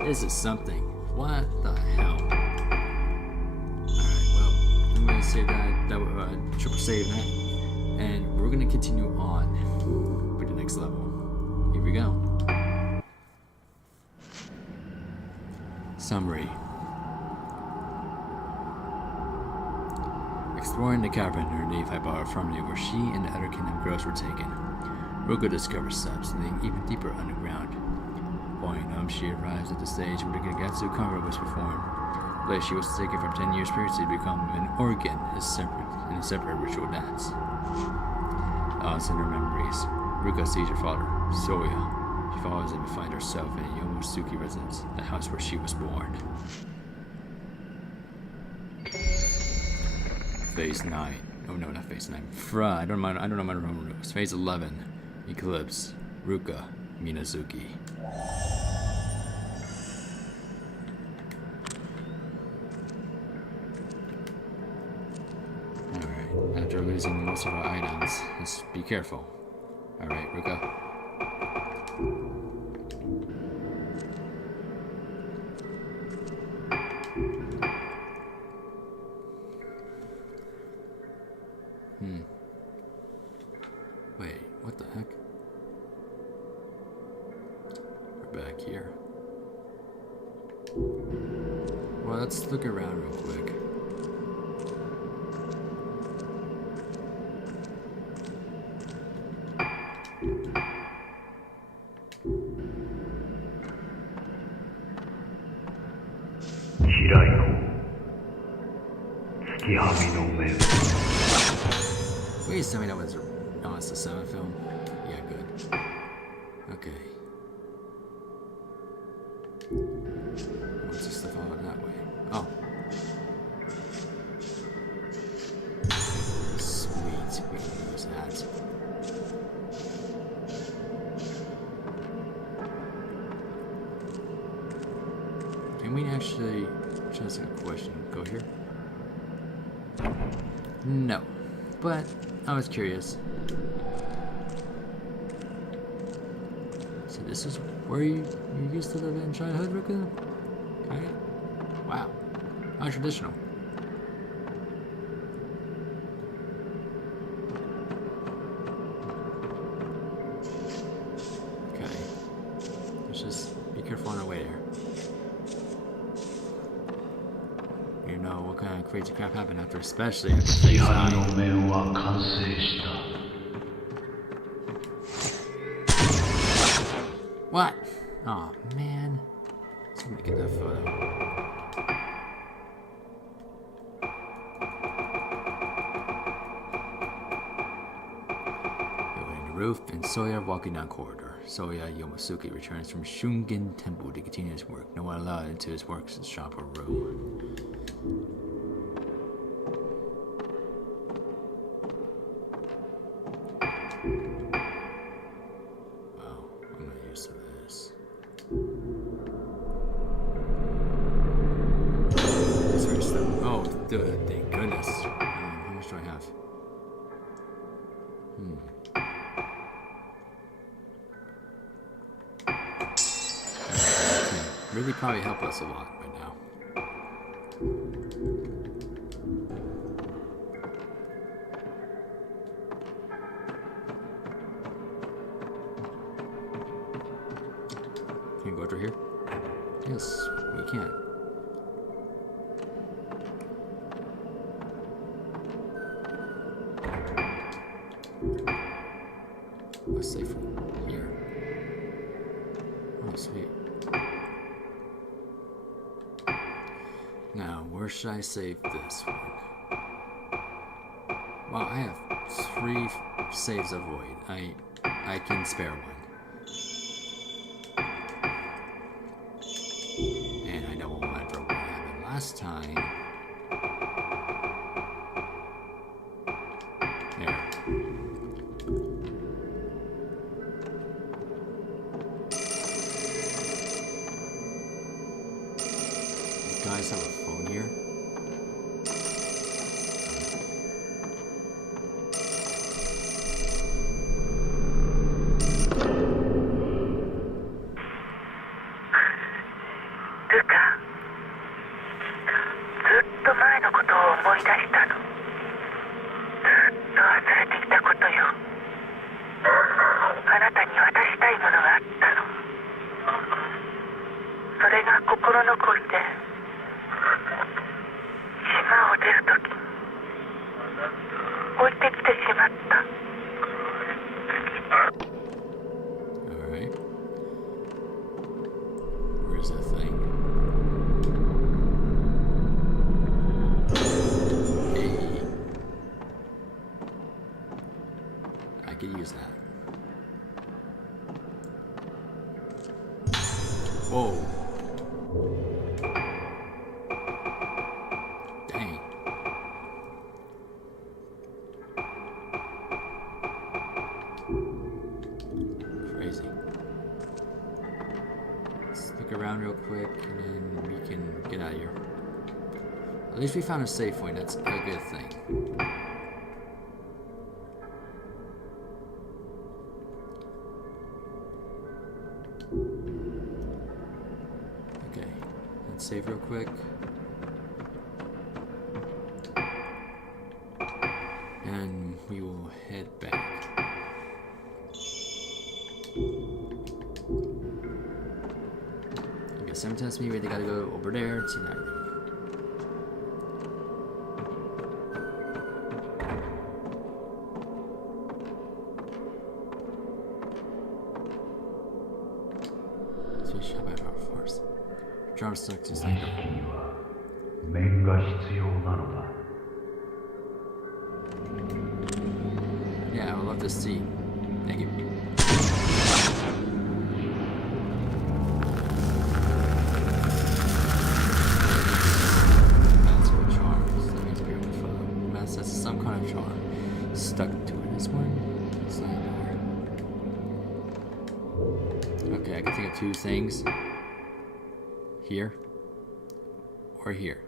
This is something. What the hell? Alright, well, I'm gonna save that triple save that. And we're gonna continue on with the next level. Here we go. Summary. Exploring the cavern underneath I borrowed from you where she and the other kingdom girls were taken. Ruka discovers steps leading even deeper underground. Following them, she arrives at the stage where the Gagatsu conga was performed. The place she was taken from 10 years previously to become an organ in a separate ritual dance. Odds in her memories. Ruka sees her father, Soya. She follows him to find herself in a Yomosuke residence, the house where she was born. Phase 9. Oh no, not Phase 9. I don't know my Roman rules. Phase 11. Eclipse. Ruka. Minazuki. Alright, after losing most of our items, let's be careful. Alright, Ruka. Wait, what the heck? We're back here. Well, let's look around real quick. Please tell me that was. Oh, it's the 7th film? Yeah, good. Okay. What's this stuff out that way? Oh. Sweet. We can use that. Can we actually. Just a question. Go here? No. But I was curious. So this is where you used to live in childhood, Ruka? Okay. Wow. How traditional. Okay. Let's just be careful on our way there. You know what kind of crazy crap happened after, especially after Phase 9. What? Oh man. Somebody get that photo. Building the roof and Soya walking down corridor. Soya Yomosuke returns from Shungen Temple to continue his work. No one allowed into his works shop or room. Thank goodness. How much do I have? Can really probably help us a lot right now. Can you go through here? Yes, we can. Let's save from here. Oh, sweet. Now, where should I save this one? Well, I have 3 saves of void. I can spare one. And I don't remember what happened last time. There. Guys have a phone here. could use that. Whoa. Dang. Crazy. Let's look around real quick and then we can get out of here. At least we found a safe point. That's a good thing. Okay, let's save real quick. And we will head back. I guess someone tells me they gotta go over there to that room. Drum stuck to stand up. 面が必要なのだ。 Yeah, I would love to see. Thank you. Magical charms. That means we're with mess. That's some kind of charm stuck to it. This one? It's not door. Okay, I can think of two things. Here or here.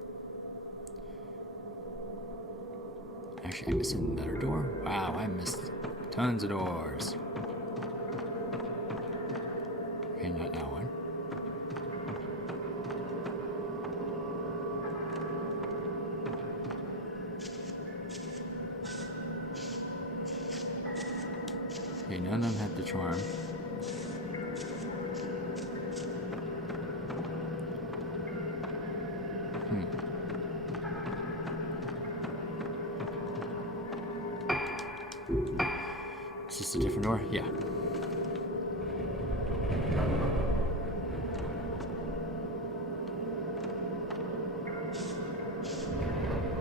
Actually, I missed another door. Wow, I missed tons of doors. Okay, not that one. Okay, none of them have the charm. Is this a different door? Yeah.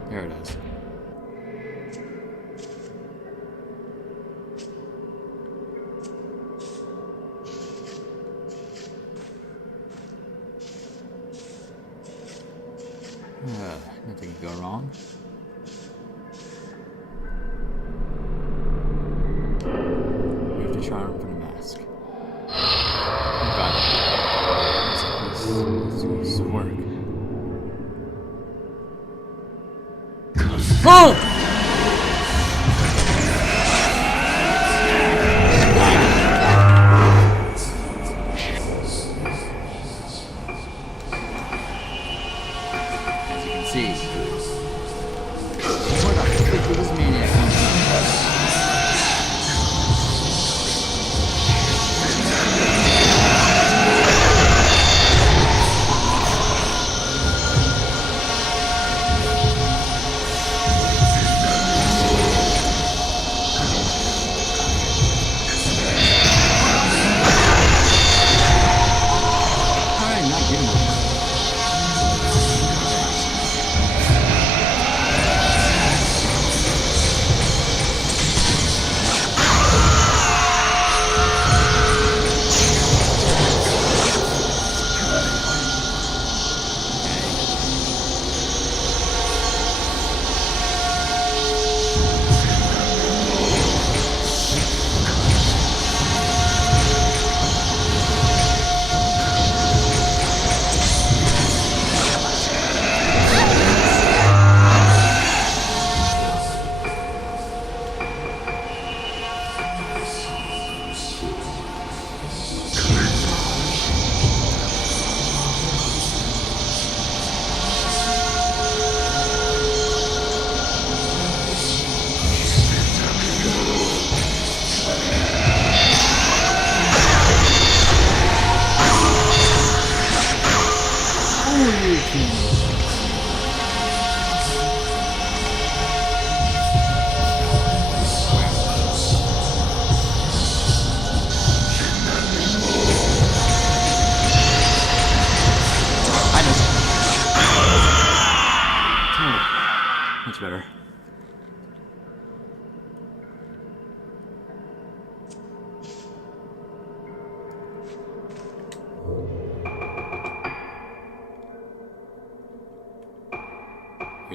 There it is. Nothing can go wrong. Charm from the mask. Oh god. This work. Oh! As you can see. Where the frick did this maniac come from?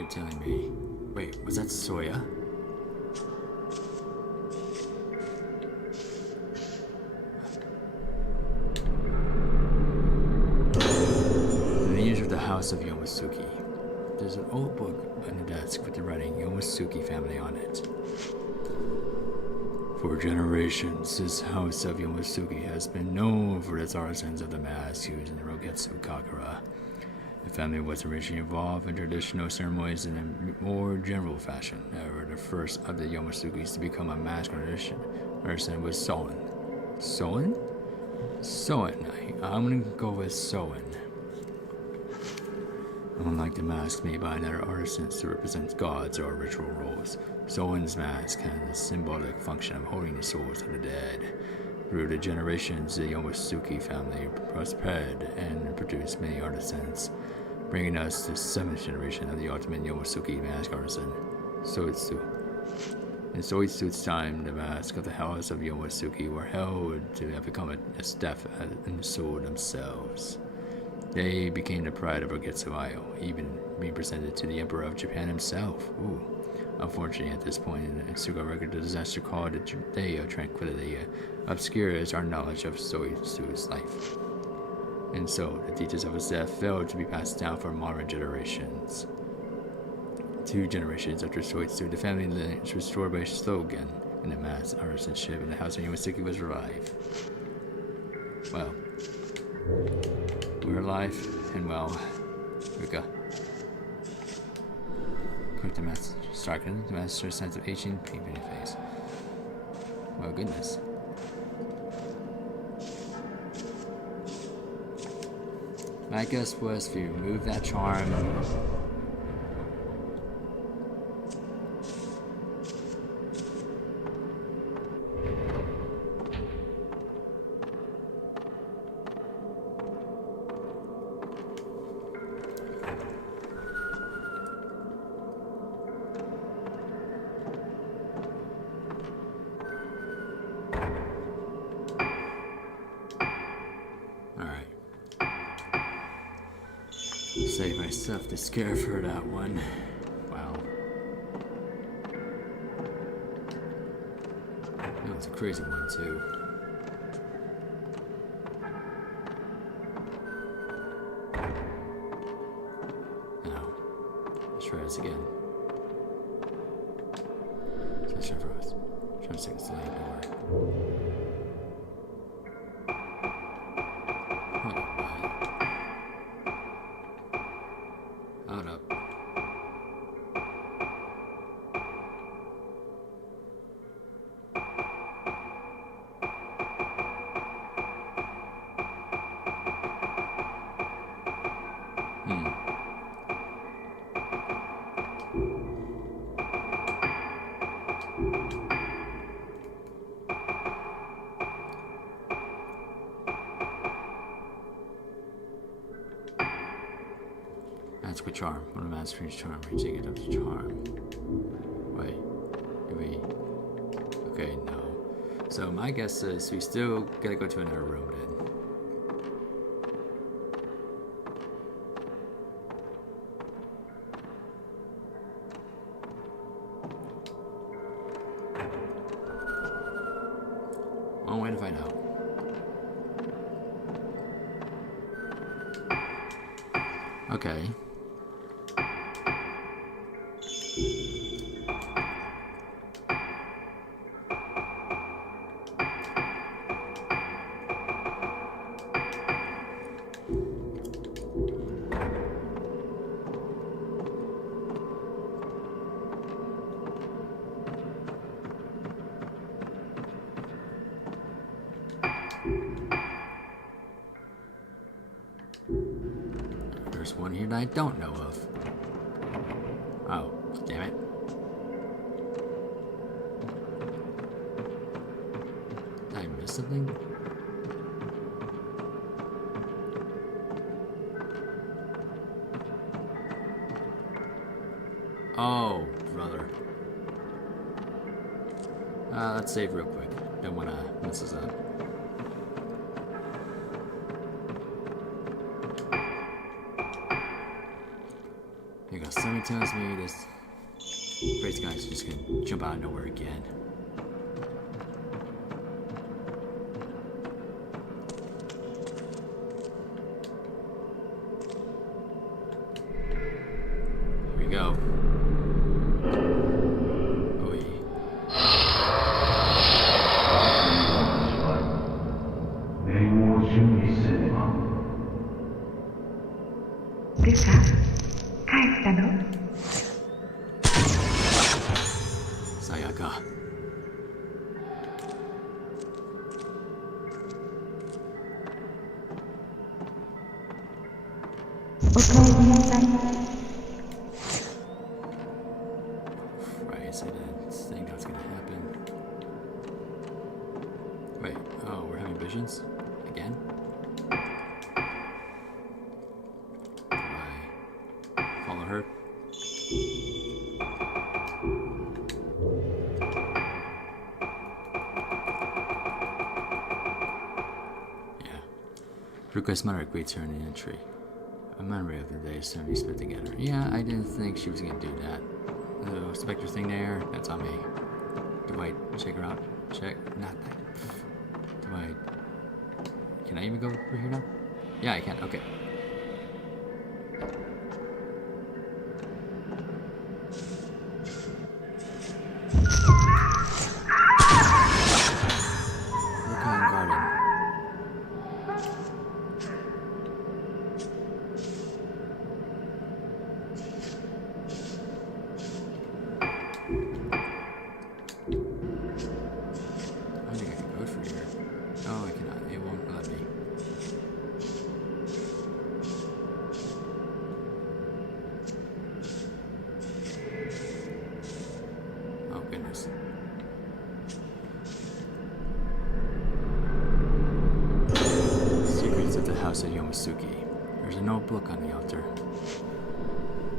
telling me? Wait, was that Soya? The lineage of the House of Yomosuke. There's an old book on the desk with the writing Yomosuke family on it. For generations, this House of Yomosuke has been known for its artisans of the mask used in the Rogetsu Kakura. The family was originally involved in traditional ceremonies in a more general fashion. However, the first of the Yomosukes to become a mask artisan was Soen. Soen? Soen. I'm gonna go with Soen. Unlike the masks made by other artisans to represent gods or ritual roles, Soen's mask has the symbolic function of holding the souls of the dead. Through the generations, the Yomosuke family prospered and produced many artisans, bringing us to the 7th generation of the ultimate Yomosuke mask artisan, Soitsu. In Soitsu's time, the masks of the House of Yomosuke were held to have become a staff and soul themselves. They became the pride of Rogetsu Isle, even being presented to the Emperor of Japan himself. Ooh. Unfortunately, at this point in the Suga record, the disaster called the Day of Tranquility obscures our knowledge of Soitsu's life. And so, the details of his death failed to be passed down for modern generations. 2 generations after Soitsu, the family lineage was restored by slogan, and the mass artisanship in the House of Yomosuke was revived. Well, we're alive and well. Ruka. Quick the message. Starken, the master sense of aging, pink in your face. Well, goodness. My guess was if you remove that charm. Save myself the scare for that one. Wow. That was a crazy one, too. Now, let's try this again. Session for us. Try to take us to the door. Magical charm. One of the master's charm. Reaching it up to charm. Wait. Do we? Okay, no. So my guess is we still gotta go to another room then. One way to find out. Okay. There's one here that I don't know of. Oh, damn it. Did I miss something? Oh, brother. Let's save real quick. Don't want to mess this up. You got something tells me this race guy's just gonna jump out of nowhere again. Here we go. Oi. 念を準備せねば。ルカ、帰ったの？さやか。お帰りなさい。Right, so I didn't think that was gonna happen. Wait, oh, we're having visions? Again? Do I follow her? Yeah. Request moderate great turn in entry. A memory of the day soon we spent together. Yeah, I didn't think she was gonna do that. The specter thing there, that's on me. Do I check her out? Check? Not that. Do I... Can I even go over here now? Yeah, I can. Okay. Rookout Garden. I don't think I can go through here. Oh, I cannot. It won't let me. Oh, goodness. Secrets of the House of Yomasuke. There's a notebook on the altar.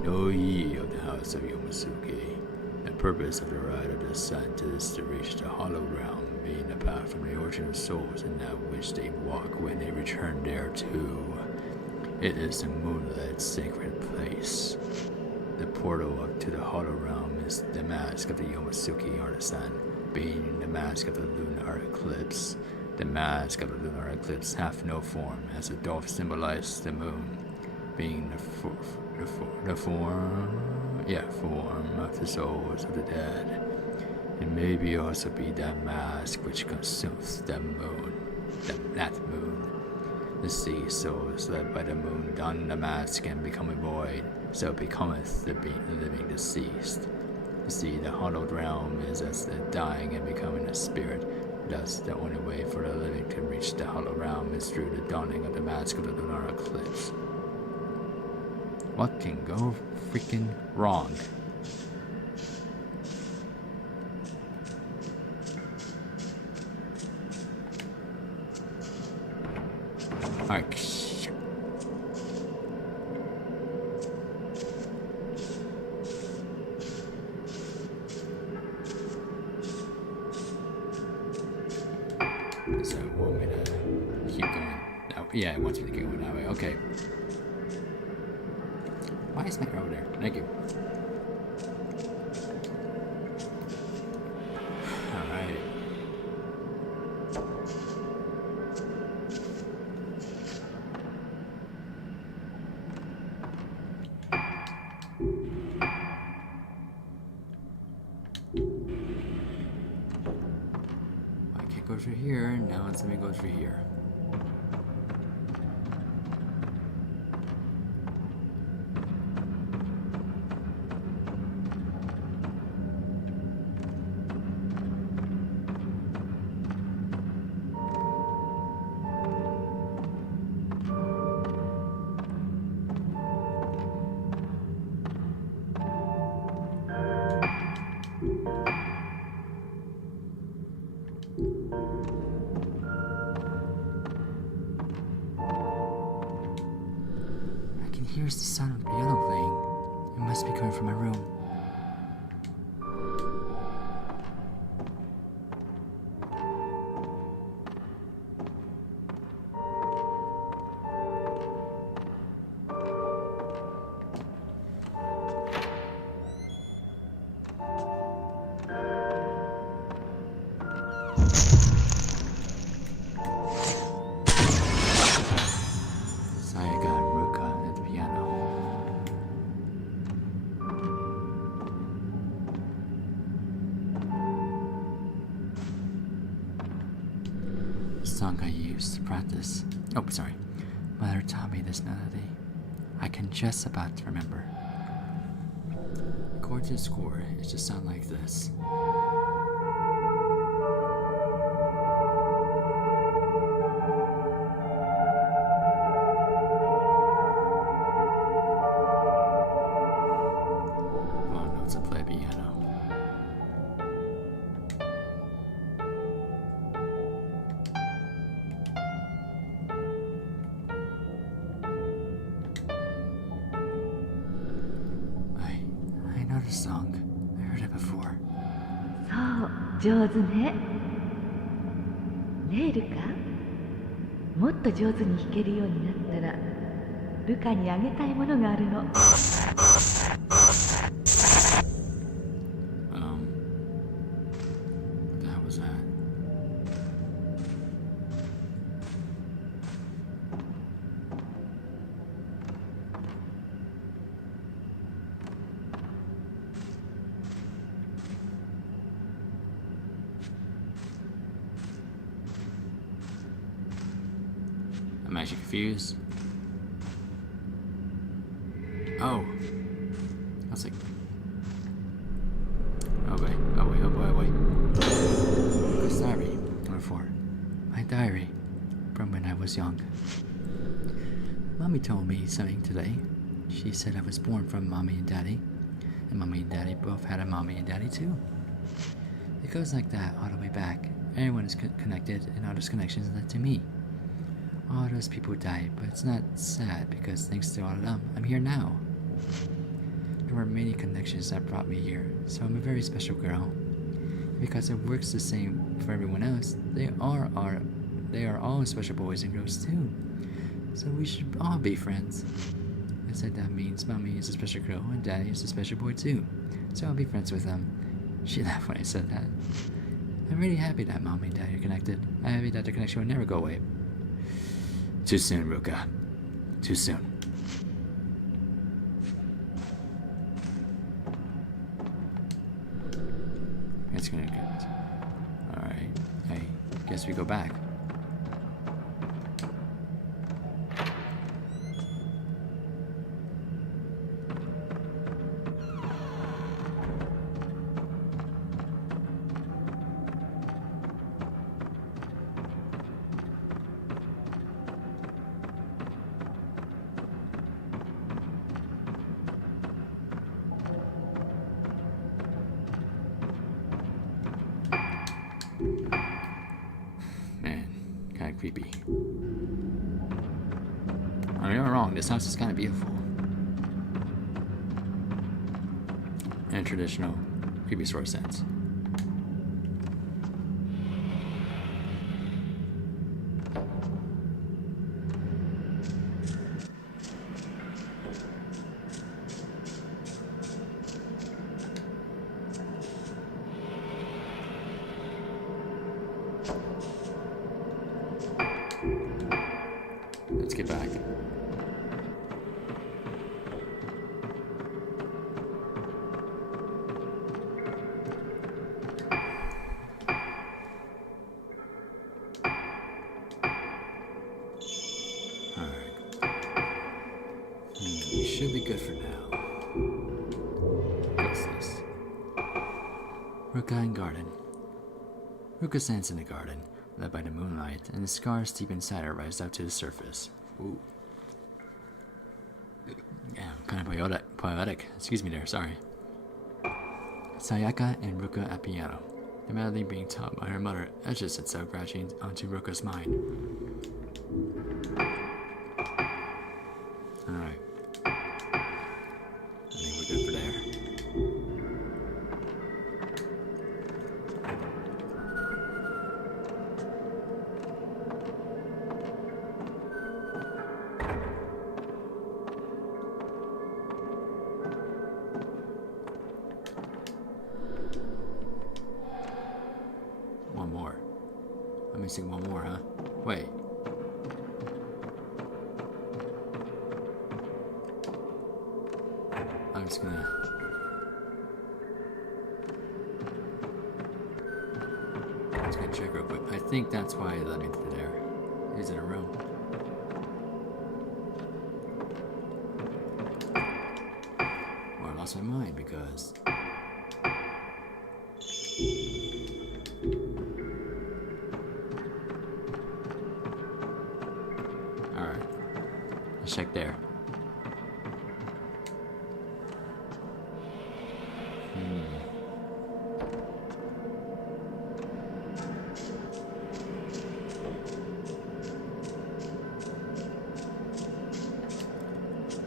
Know ye of the House of Yomasuke. The purpose of the ride of the sun is to reach the hollow realm, being the path from the origin of souls, and that which they walk when they return thereto. It is the moonlit sacred place. The portal up to the hollow realm is the mask of the Yomasuke artisan, being the mask of the lunar eclipse. The mask of the lunar eclipse hath no form, as the dove symbolizes the moon, being the form of the souls of the dead. It may be also be that mask which consumes the moon, that moon. The sea souls led by the moon don the mask and become a void, so becometh the living deceased. You see, the hollowed realm is as the dying and becoming a spirit. Thus, the only way for the living to reach the hollow realm is through the donning of the mask of the lunar eclipse. What can go freaking wrong? Alright. Does that want me to keep going? Oh, yeah, it wants me to keep going that way. Okay. Why is Matt over there? Thank you. Alright. I can't go through here. Now it's let me go through here. Here's the sound of the piano playing. It must be coming from my room. Sayaka and Ruka at the piano. The song I used to practice. Oh, sorry. Mother taught me this melody. I can just about remember. According to the score, it should sound like this. Oh, notes to play piano. I know the song. I heard it before. そう上手ね。ねえルカ、もっと上手に弾けるようになったらルカにあげたいものがあるの。That was that. I'm actually confused. Oh. I was like, oh wait, oh wait, oh boy, oh wait. Luca's diary, number 4. My diary from when I was young. Mommy told me something today. She said I was born from mommy and daddy, and mommy and daddy both had a mommy and daddy too. It goes like that all the way back. Everyone is connected, and all those connections led to me. All those people died, but it's not sad because thanks to all of them, I'm here now. There were many connections that brought me here, so I'm a very special girl. Because it works the same for everyone else, they are all special boys and girls too. So we should all be friends. I said that means mommy is a special girl and daddy is a special boy too. So I'll be friends with them. She laughed when I said that. I'm really happy that mommy and daddy are connected. I'm happy that the connection will never go away. Too soon, Ruka. Too soon. It's gonna get good. Alright. I guess we go back. Man, kind of creepy. I'm not wrong, this house is kind of beautiful. In a traditional creepy sort of sense. Let's get back. Alright. We should be good for now. What's this? Ruka and Garden. Ruka stands in the garden, led by the moonlight, and the scars deep inside her rise up to the surface. Ooh. Yeah, kind of poetic. Excuse me there, sorry. Sayaka and Ruka at piano. The melody being taught by her mother etches itself gradually onto Ruka's mind. Alright. I think we're good for there. One more. I'm missing one more, huh? Wait. I'm just gonna... check real quick. I think that's why it led me through there. He's in a room. Or I lost my mind because... Alright. Let's check there.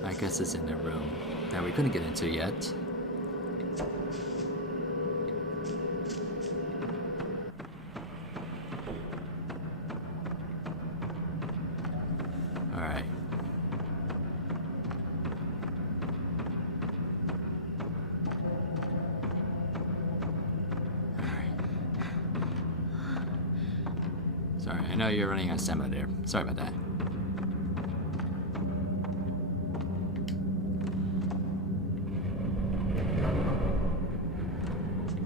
I guess it's in the room that we couldn't get into yet. Alright. Sorry, I know you're running out of stamina there. Sorry about that.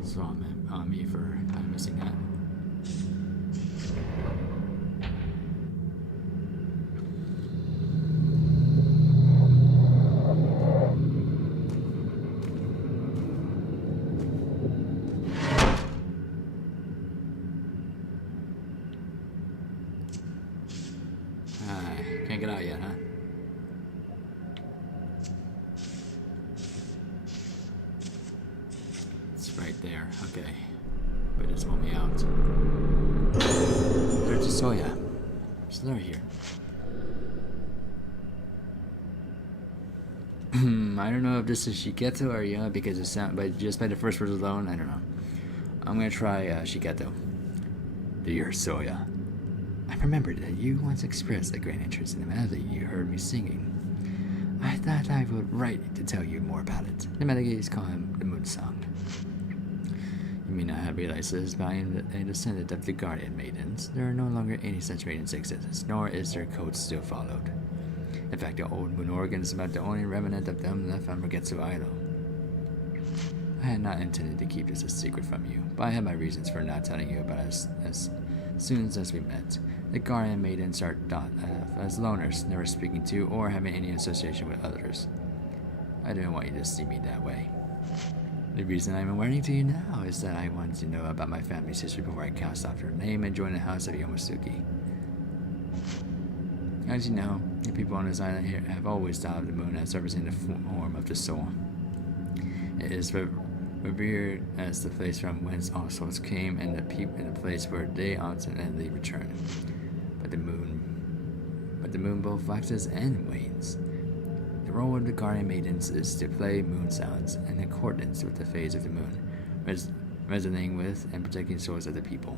So on me for missing that. Can't get out yet, huh? It's right there. Okay. But it's want me out. There's Soya. She's not here. I don't know if this is Shigeto or Yuna because it sounds, but just by the first word alone, I don't know. I'm gonna try Shigeto. Dear Soya, I remembered that you once expressed a great interest in the melody you heard me singing. I thought I would write to tell you more about it. The melody is called the Moon Song. You may not have realized this, but I am a descendant of the Guardian Maidens. There are no longer any such maidens existence, nor is their code still followed. In fact, the old moon organ is about the only remnant of them left on Regetsu Idol. I had not intended to keep this a secret from you, but I had my reasons for not telling you about us as soon as we met. The Guardian Maidens are thought of as loners, never speaking to or having any association with others. I didn't want you to see me that way. The reason I'm writing to you now is that I wanted to know about my family's history before I cast off your name and joined the house of Yomosuke. As you know, the people on this island here have always thought of the moon as representing the form of the soul. It is revered as the place from whence all souls came and the place where they ultimately return. But the moon both waxes and wanes. The role of the Guardian Maidens is to play moon sounds in accordance with the phase of the moon, resonating with and protecting souls of the people.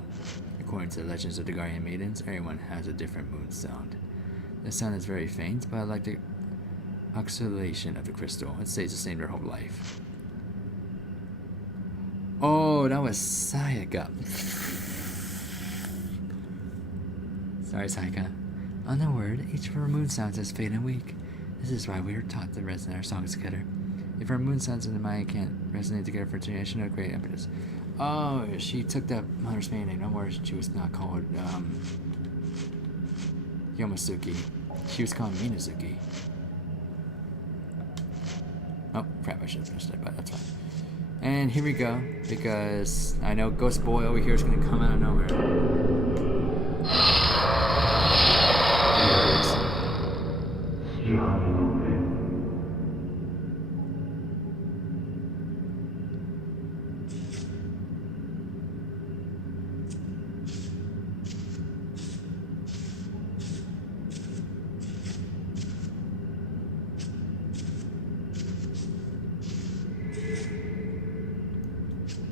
According to the legends of the Guardian Maidens, everyone has a different moon sound. The sound is very faint, but like the oscillation of the crystal, it stays the same their whole life. Oh, that was Sayaka. Sorry, Sayaka. On the word, each of our moon sounds is faint and weak. This is why we are taught to resonate our songs together. If our moon sounds and the mind can't resonate together for generation of great impetus. Oh, she took that mother's maiden name. No more, she was not called Yomosuke. She was called Minazuki. Oh, crap, I should have finished it, but that's fine. And here we go, because I know Ghost Boy over here is going to come out of nowhere. There it is.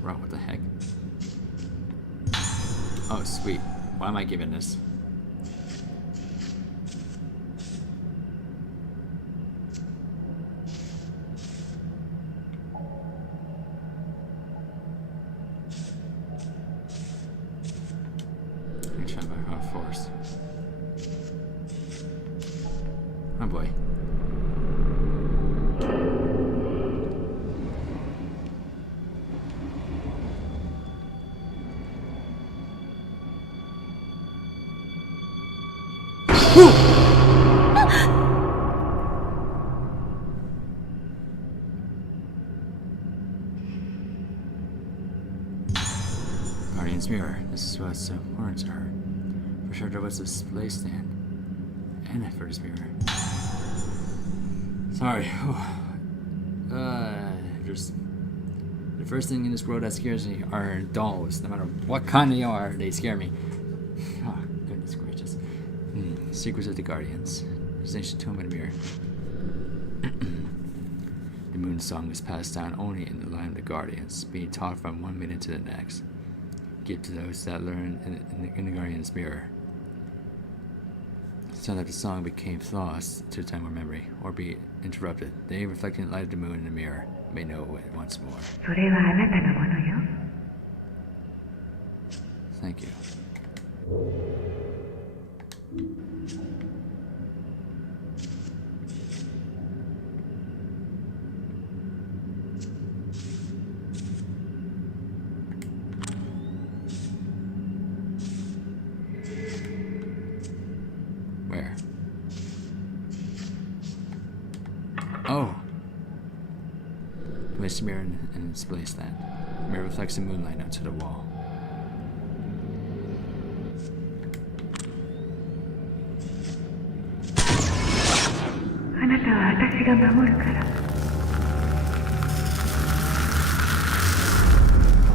Bro, what the heck? Oh, sweet. Why am I giving this? Let me try my Oh boy. Guardian's mirror. This is what's important to her. For sure there was a display stand. And a first mirror. Sorry. Just the first thing in this world that scares me are dolls. No matter what kind they are, they scare me. Oh, goodness gracious. Secrets of the Guardians. There's an ancient tomb in a mirror. The moon song is passed down only in the line of the Guardians, being taught from one minute to the next. Give to those that learn in the Guardian's mirror. So that the song became lost to time or memory, or be interrupted. They, reflecting the light of the moon in the mirror, may know it once more. それはあなたのものよ。 Thank you. Where? Oh! Place the mirror and display stand. The mirror reflects the moonlight onto the wall.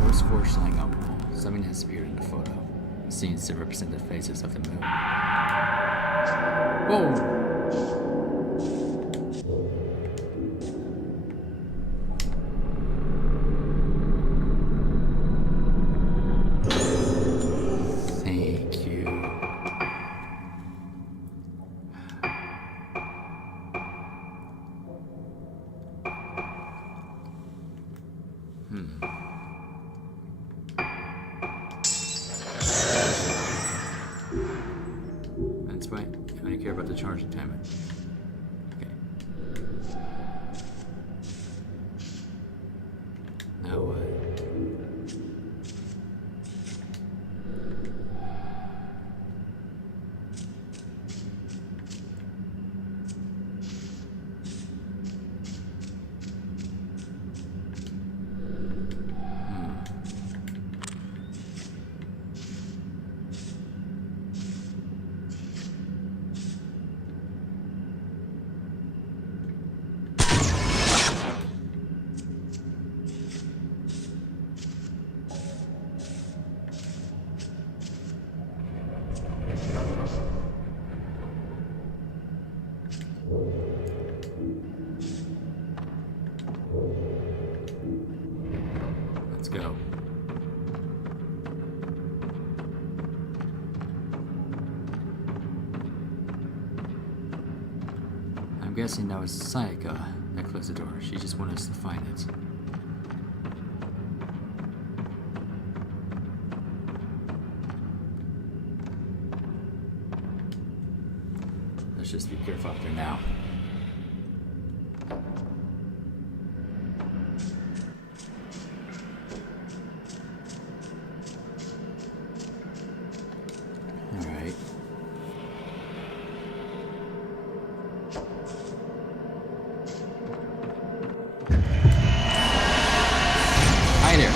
Force force lying on the wall. Something has appeared in the photo. Scenes that represent the faces of the moon. Whoa! Thank you. That's why I only care about the charging time. Okay. Now what? Let's go. I'm guessing that was Sayaka that closed the door. She just wanted us to find it. Let's just be careful out there now. Alright. Hi there.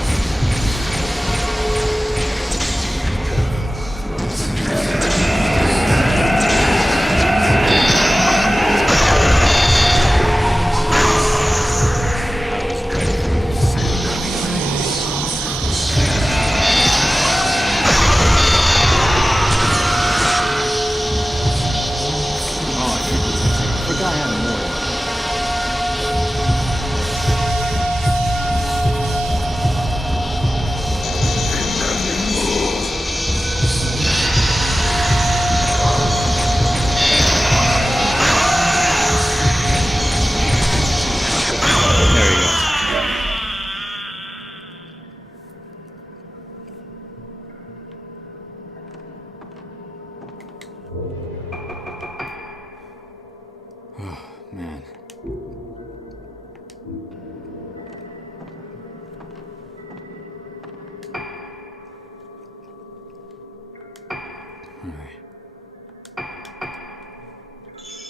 Alright.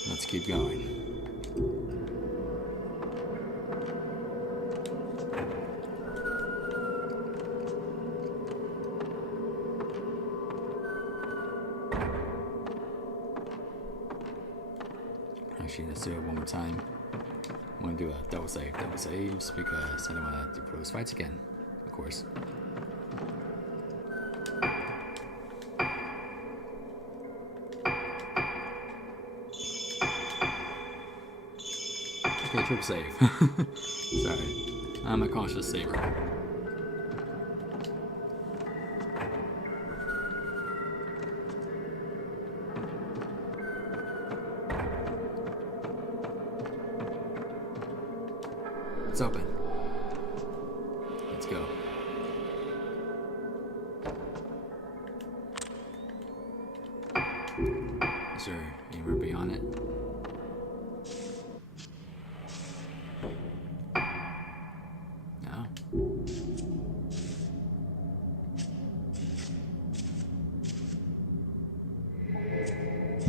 Let's keep going. Actually, let's do it one more time. I'm gonna do a double saves, because I don't want to do pros fights again, of course. Okay, triple save. Sorry, I'm a cautious saver. It's open. Let's go. Is there anywhere beyond it? No.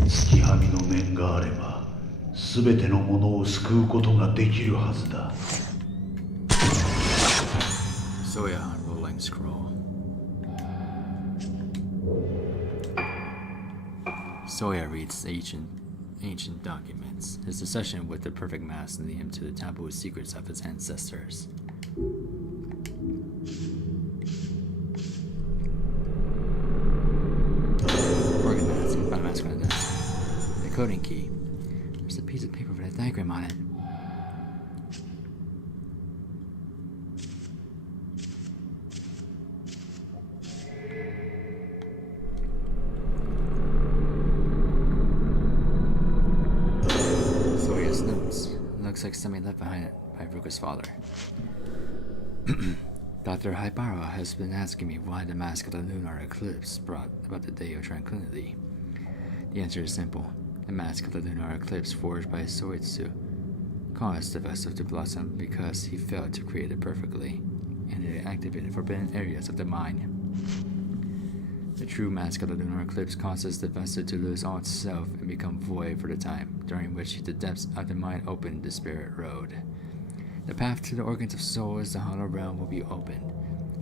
月はみの面があれば全てのものを救うことができるはずだ。 Soya rolling scroll. Soya reads ancient documents. His obsession with the perfect mass leading him to the taboo secrets of his ancestors. Organ mask, found a mask on the desk. The coding key. There's a piece of paper with a diagram on it. Looks like something left behind by Ruka's father. Dr. Haibara has been asking me why the mask of the Lunar Eclipse brought about the Day of Tranquility. The answer is simple. The mask of the Lunar Eclipse forged by Soitsu caused the vessel to blossom because he failed to create it perfectly, and it activated forbidden areas of the mind. The true mask of the lunar eclipse causes the vessel to lose all its self and become void for the time, during which the depths of the mind open the spirit road. The path to the organs of soul is the hollow realm will be opened.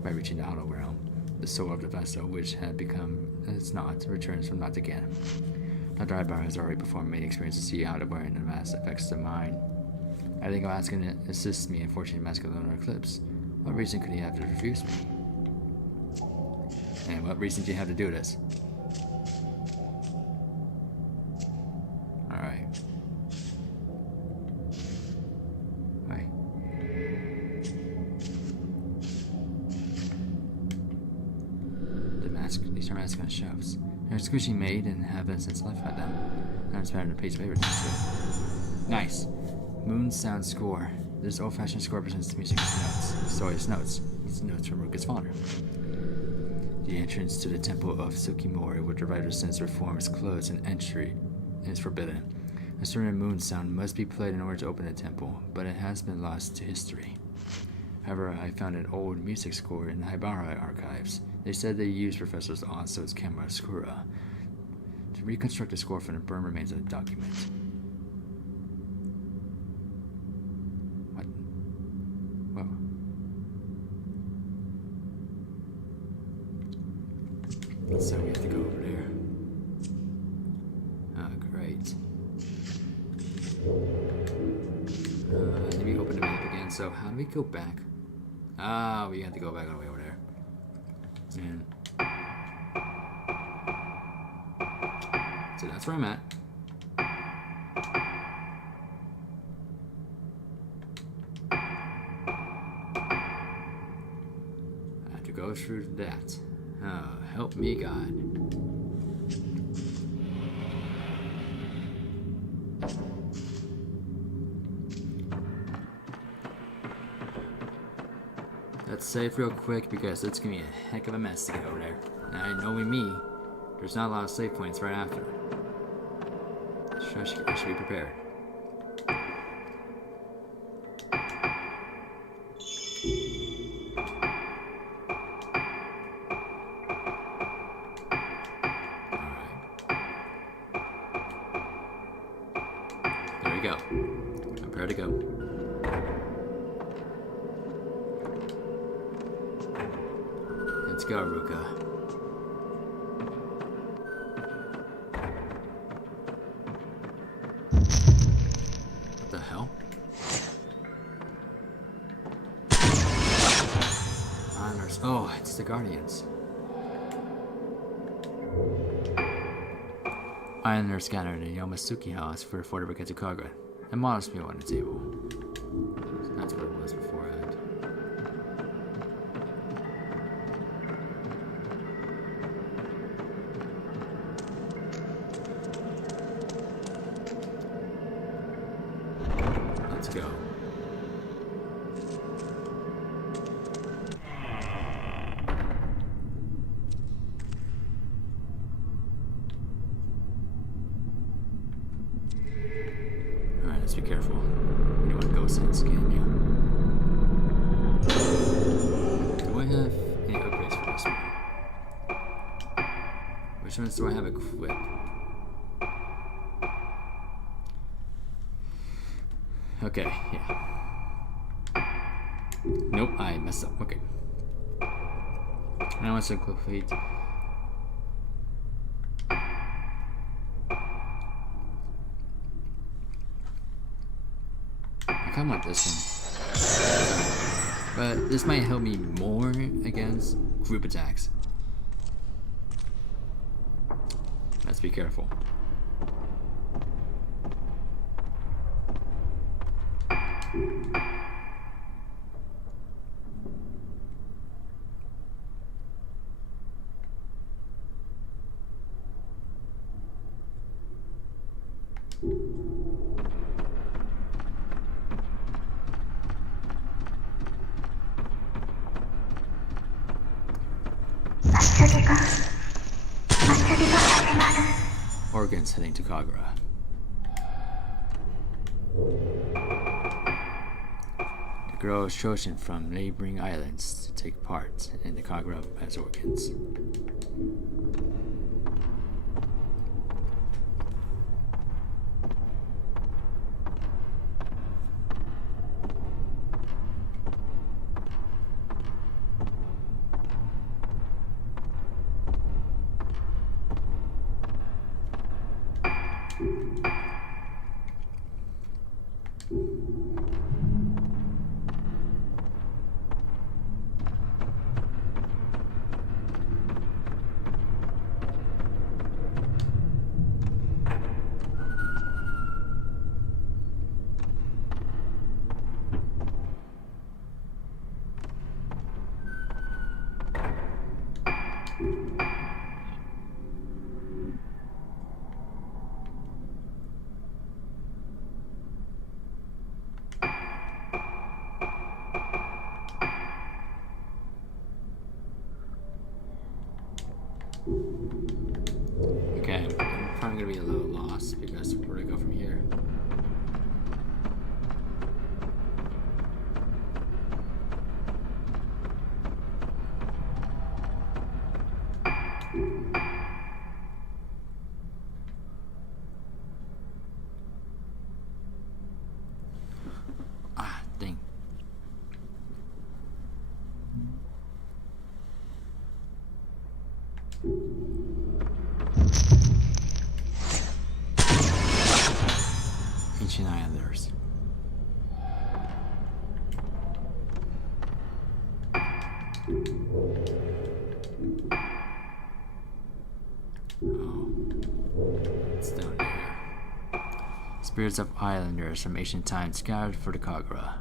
By reaching the hollow realm, the soul of the vessel, which had become as naught, returns from naught again. Dr. Ibar has already performed many experiments to see how the wearing the mask affects the mind. I think I'll ask him to assist me in forging the mask of the lunar eclipse. What reason could he have to refuse me? And what reason do you have to do this? Alright. Wait. These are masks on shelves. They're squishy made and have been since left by them. I'm inspired to page of paper too. Nice. Moon sound score. This old-fashioned score presents music notes. Soya's notes. These notes from Ruka's father. The entrance to the temple of Tsukimori, where the writer sends reform, is closed and entry is forbidden. A certain moon sound must be played in order to open the temple, but it has been lost to history. However, I found an old music score in the Haibara archives. They said they used Professor Oso's camera Skura to reconstruct the score from the burned remains of the document. What? Whoa. So we have to go over there. Oh, great. Let me open the map again. So how do we go back? Ah, we have to go back all the way over there. And so that's where I'm at. I have to go through that. Oh, help me God. Let's save real quick because it's gonna be a heck of a mess to get over there. And knowing me, there's not a lot of save points right after. I should be prepared. Alright. go. Prepare to go. Let's go, Ruka. What the hell? Honors. Oh, it's the Guardians. Islander scanner in the Yamasuki house for Fortificate to Kaga. And models me on the table. So that's what it was beforehand. Let's go. Alright, let's be careful. Anyone goes in scan you. Do I have any upgrades for this one? Which ones do I have equipped? Okay, yeah. Nope, I messed up. Okay. Now let's complete. I kind of want this one. But this might help me more against group attacks. Let's be careful. Organs heading to Kagra. The girl is chosen from neighboring islands to take part in the Kagra as organs. Okay, I'm probably gonna be a little lost because where do I go from here? Ah, dang. Ancient Islanders. Oh, it's down here. Spirits of islanders from ancient times scattered for the Kagra,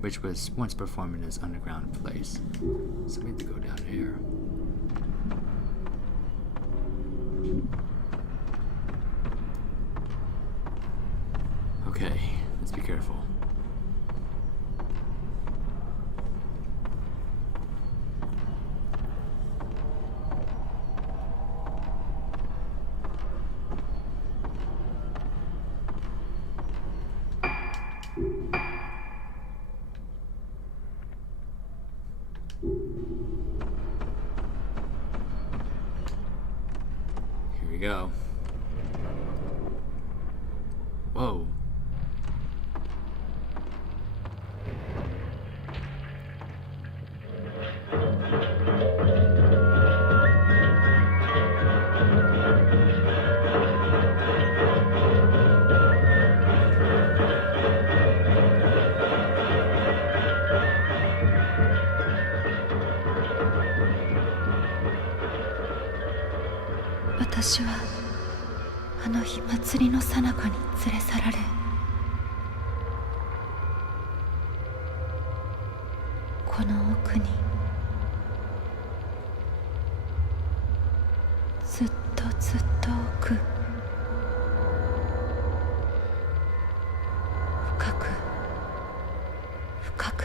which was once performed in this underground place. So we have to go down here. Okay, let's be careful. Here we go. Whoa. 私はあの日祭りの最中に連れ去られ、この奥にずっとずっと奥、深く深く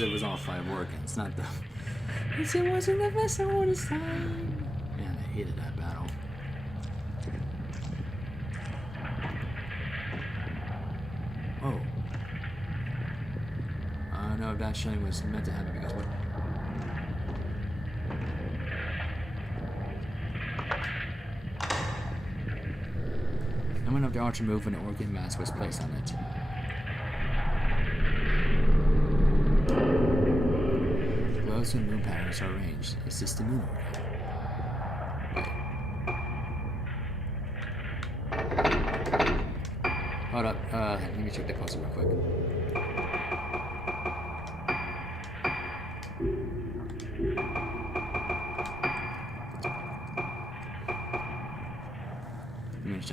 least it was all 5 organs, not the... It wasn't the vessel all this time. Man, I hated that battle. Oh. I don't know if that showing was meant to happen because what... I wonder if the archer moved when the organ mass was placed on it. Close and moon patterns are arranged. Is this the moon organ? Wait. Hold up. Let me check the poster real quick.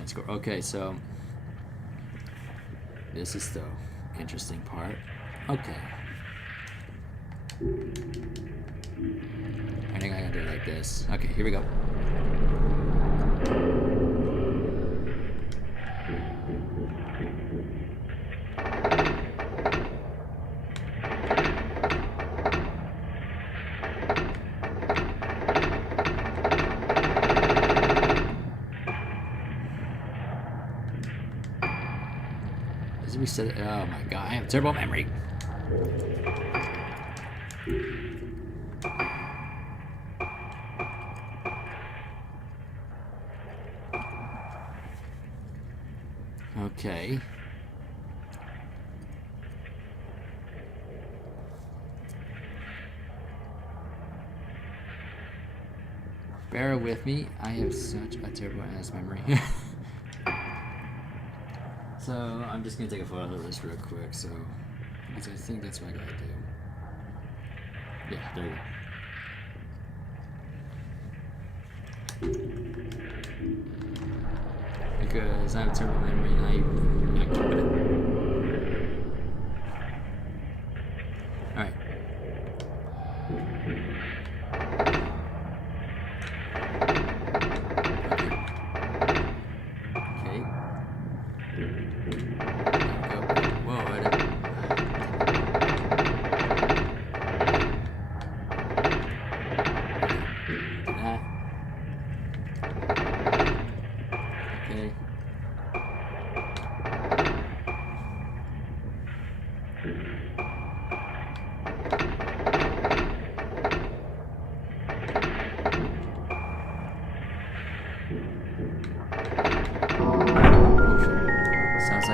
Score. Okay, so this is the interesting part. Okay. I think I gotta do it like this. Okay, here we go. Reset it. Oh my god, I have terrible memory. Okay. Bear with me. I have such a terrible ass memory. So I'm just gonna take a photo of this real quick, so because I think that's what I gotta do. Yeah, there you go. Because I have terrible memory and I can't put it. Alright.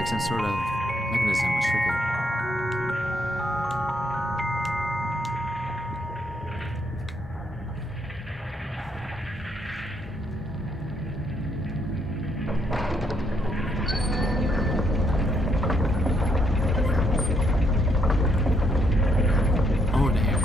Some sort of mechanism was triggered. Oh damn.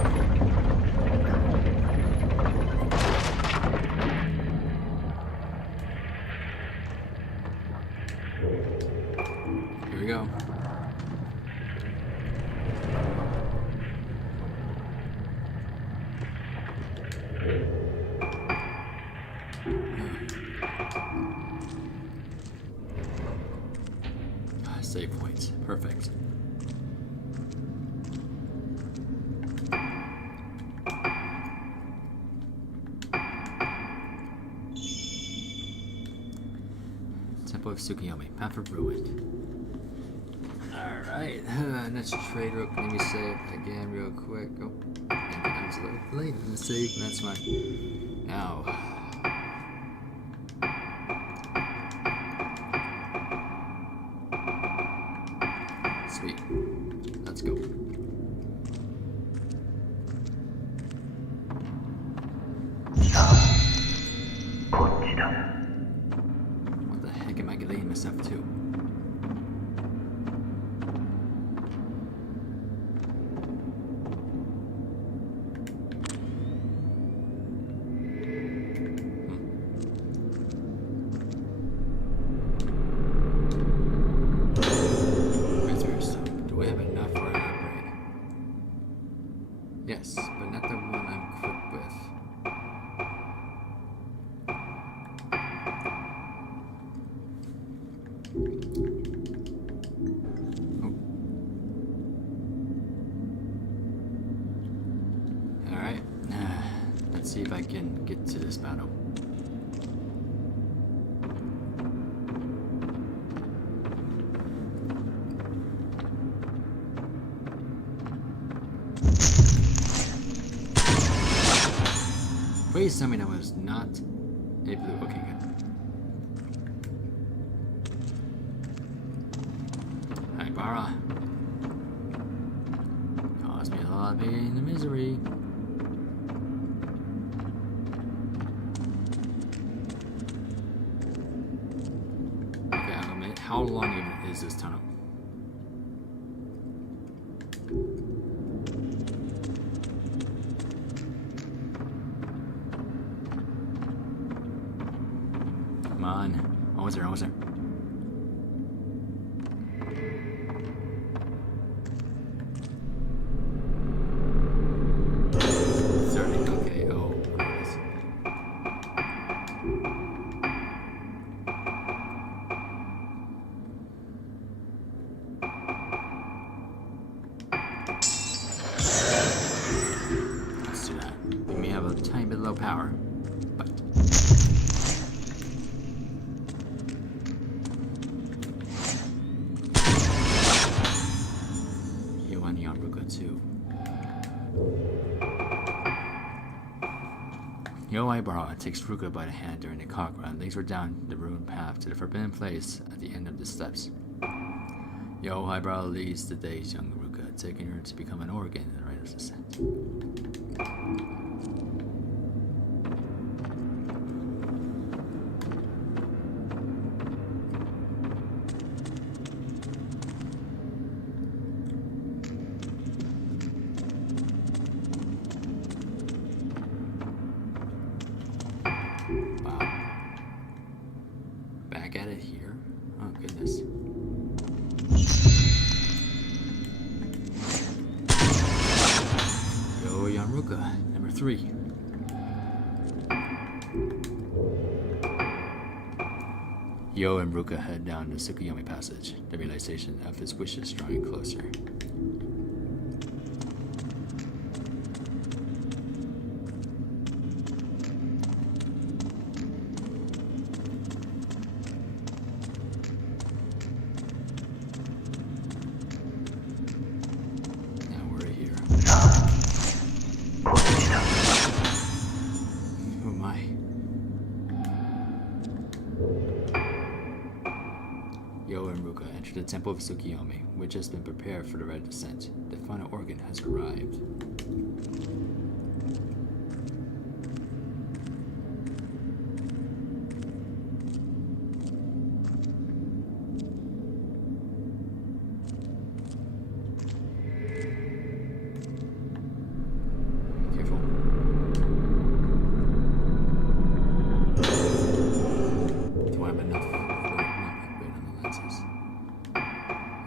Here we go. Save points. Perfect. Temple of Tsukuyomi. Path of Ruin. Alright, let's trade real quick. Let me save again real quick. Oh, I was a little late in the save, but that's fine. Now. Sweet. Let's go. What the heck am I getting myself to? Yes, but not the one I'm equipped with. Oh. see if I can get to this battle. Please tell me that was not a blue. Okay, good. Hi, Bara. Caused me a lot of pain and misery. Okay, I'll admit, how long even is this tunnel? Come on. Almost there, almost there. Okay, oh, goodness. Let's do that. We may have a tiny bit low power, but you want Yanruka too. Yo Ibara takes Ruka by the hand during the cock run, leads her down the ruined path to the forbidden place at the end of the steps. Yo Ibara leads the day's young Ruka, taking her to become an organ in the rite of descent. Back at it here. Oh goodness. Yo Yanruka, number 3. Yo and Ruka head down the Tsukuyomi passage, the realization of his wishes drawing closer. Yo and Ruka enter the temple of Tsukuyomi, which has been prepared for the red descent. The final organ has arrived. Careful. Do I have enough?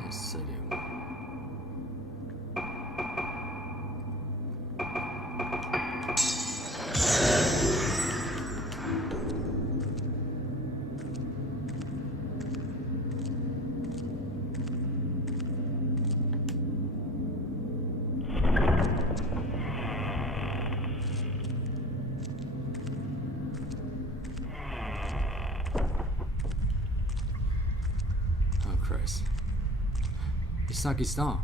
Yes, I do. Oh, Christ. Isaki-san.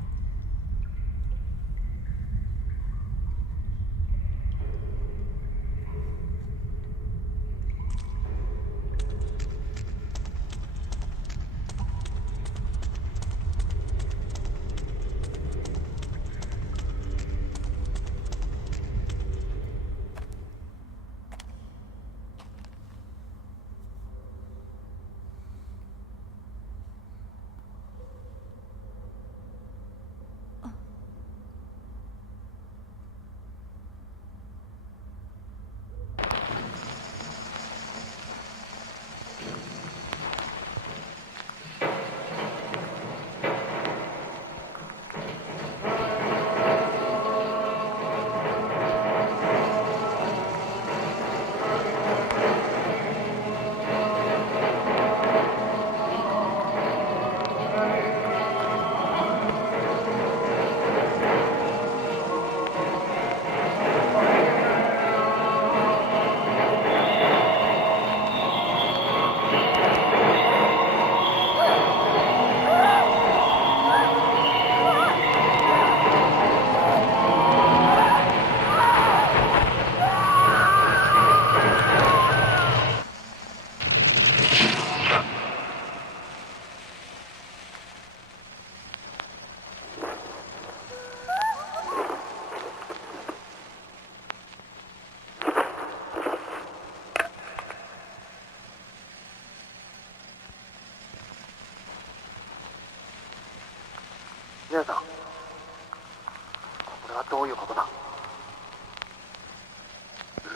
どういうことだ。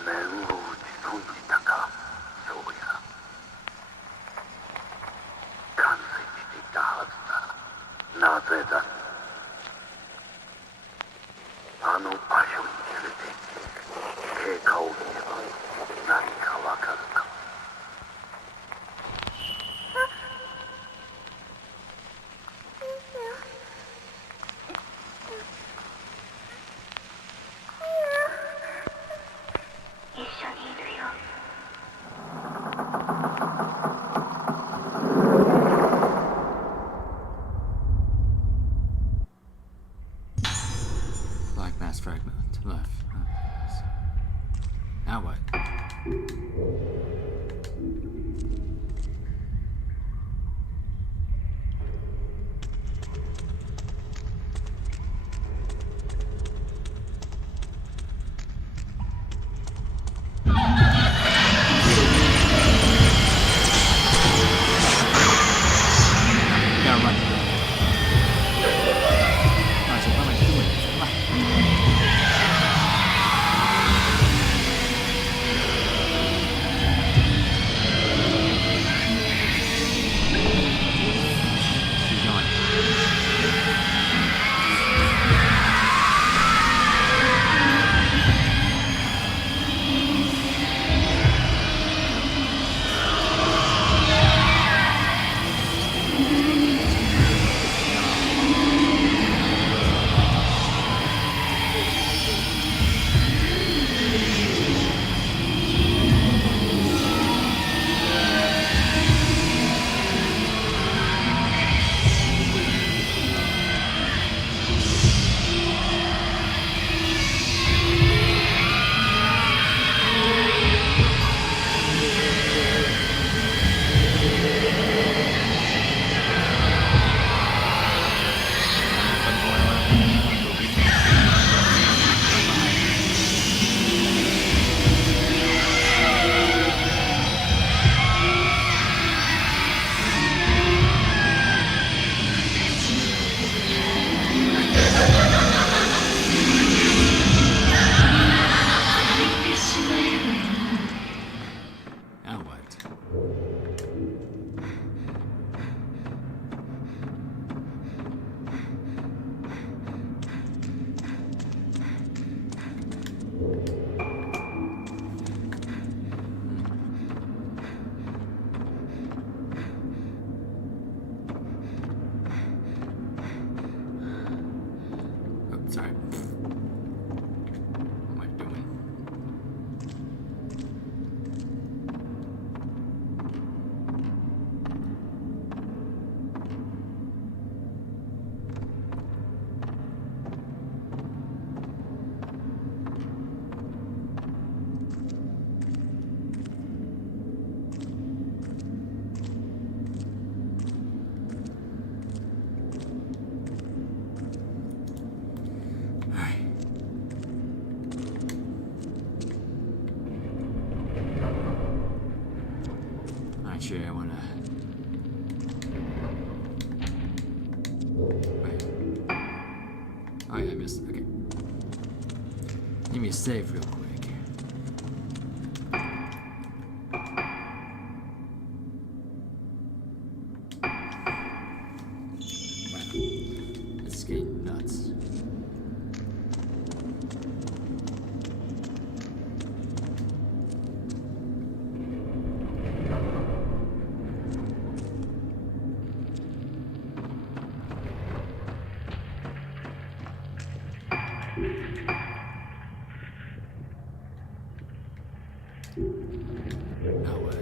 面を打ち損じたか、そうや。完成していたはずだ。なぜだ。あの場所に連れて経過を見れば何かわかるか。一緒にいるよ。Black mass fragment to left. Now what? Gotta run. Alright, so what am I doing? Come on. Keep going. Now what? Oh, sorry. What am I doing? Alright. Actually, I wanna. Wait. Oh, yeah, I missed. Okay. Give me a save real quick. Wow. This is getting nuts. No way.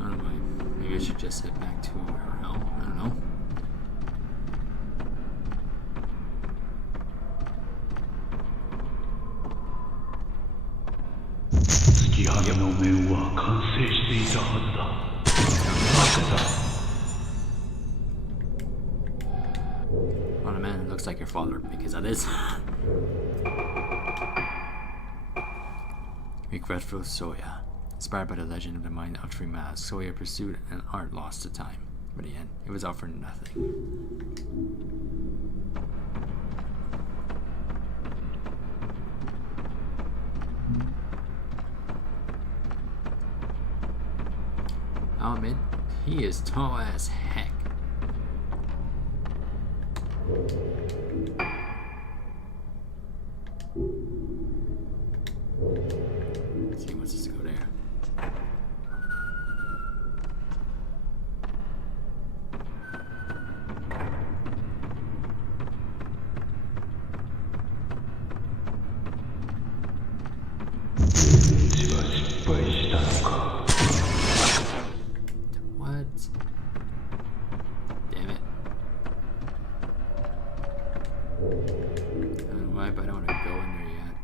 I don't know. Maybe I should just head back to her home. I don't know. On a man who looks like your father, because that is. Regretful Soya. Inspired by the legend of the mind of Three Masks, Soya pursued an art lost to time. But in the end, it was all for nothing. I'll admit, he is tall as heck. Let's see, he wants us to go there. What? Damn it. I don't know why, but I don't want to go in there yet.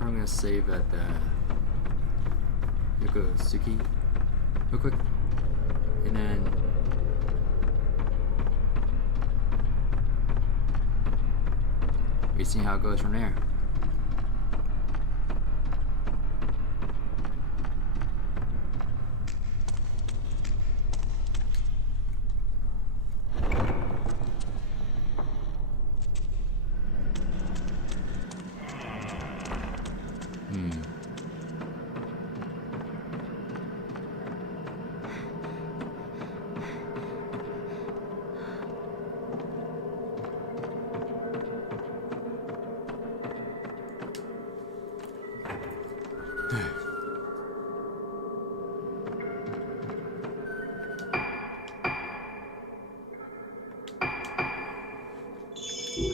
I'm gonna save at Yokosuki real quick. And then we see how it goes from there.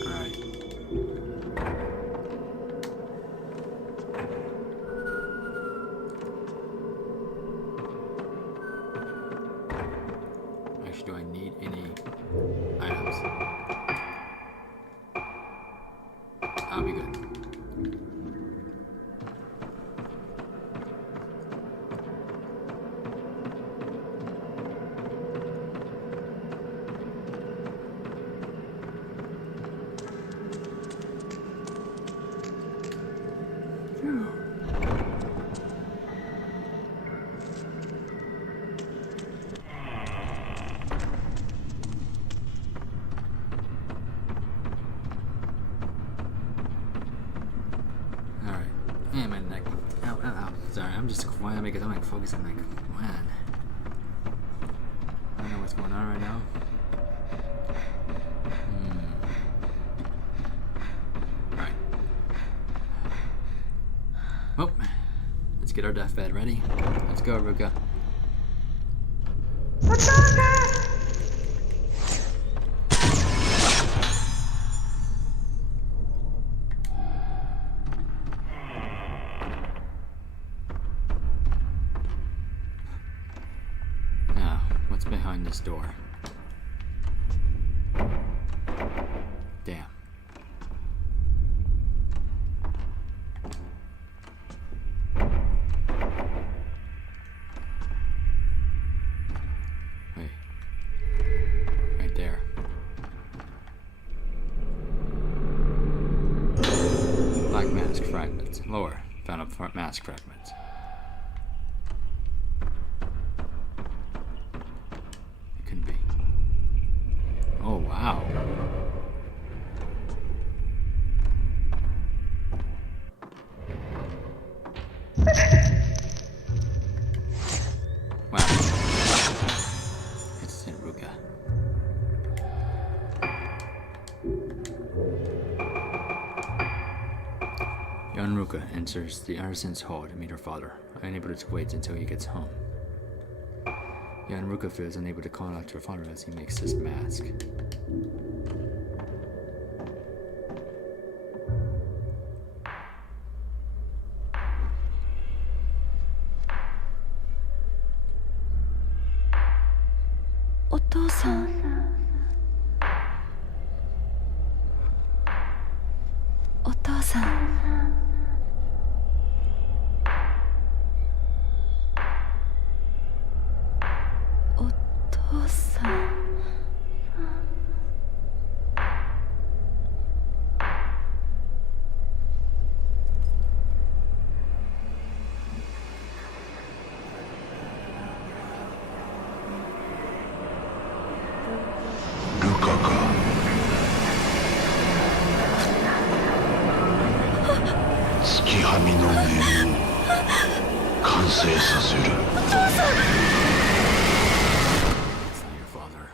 Alright. Actually, do I need any items? I'll be good. Man, my neck. Ow, ow, ow. Sorry, I'm just quiet because I'm like focusing like, man. I don't know what's going on right now. Alright. Well, let's get our deathbed ready. Let's go, Ruka. Behind this door. Damn. Wait. Right there. Black mask fragments. Lower. Found a mask fragment. Oh, wow. Wow. It's Ruka. Young Ruka enters the artisan's hall to meet her father, unable to wait until he gets home. Young Ruka feels unable to call out to her father as he makes his mask. 成させる。 It's not your father.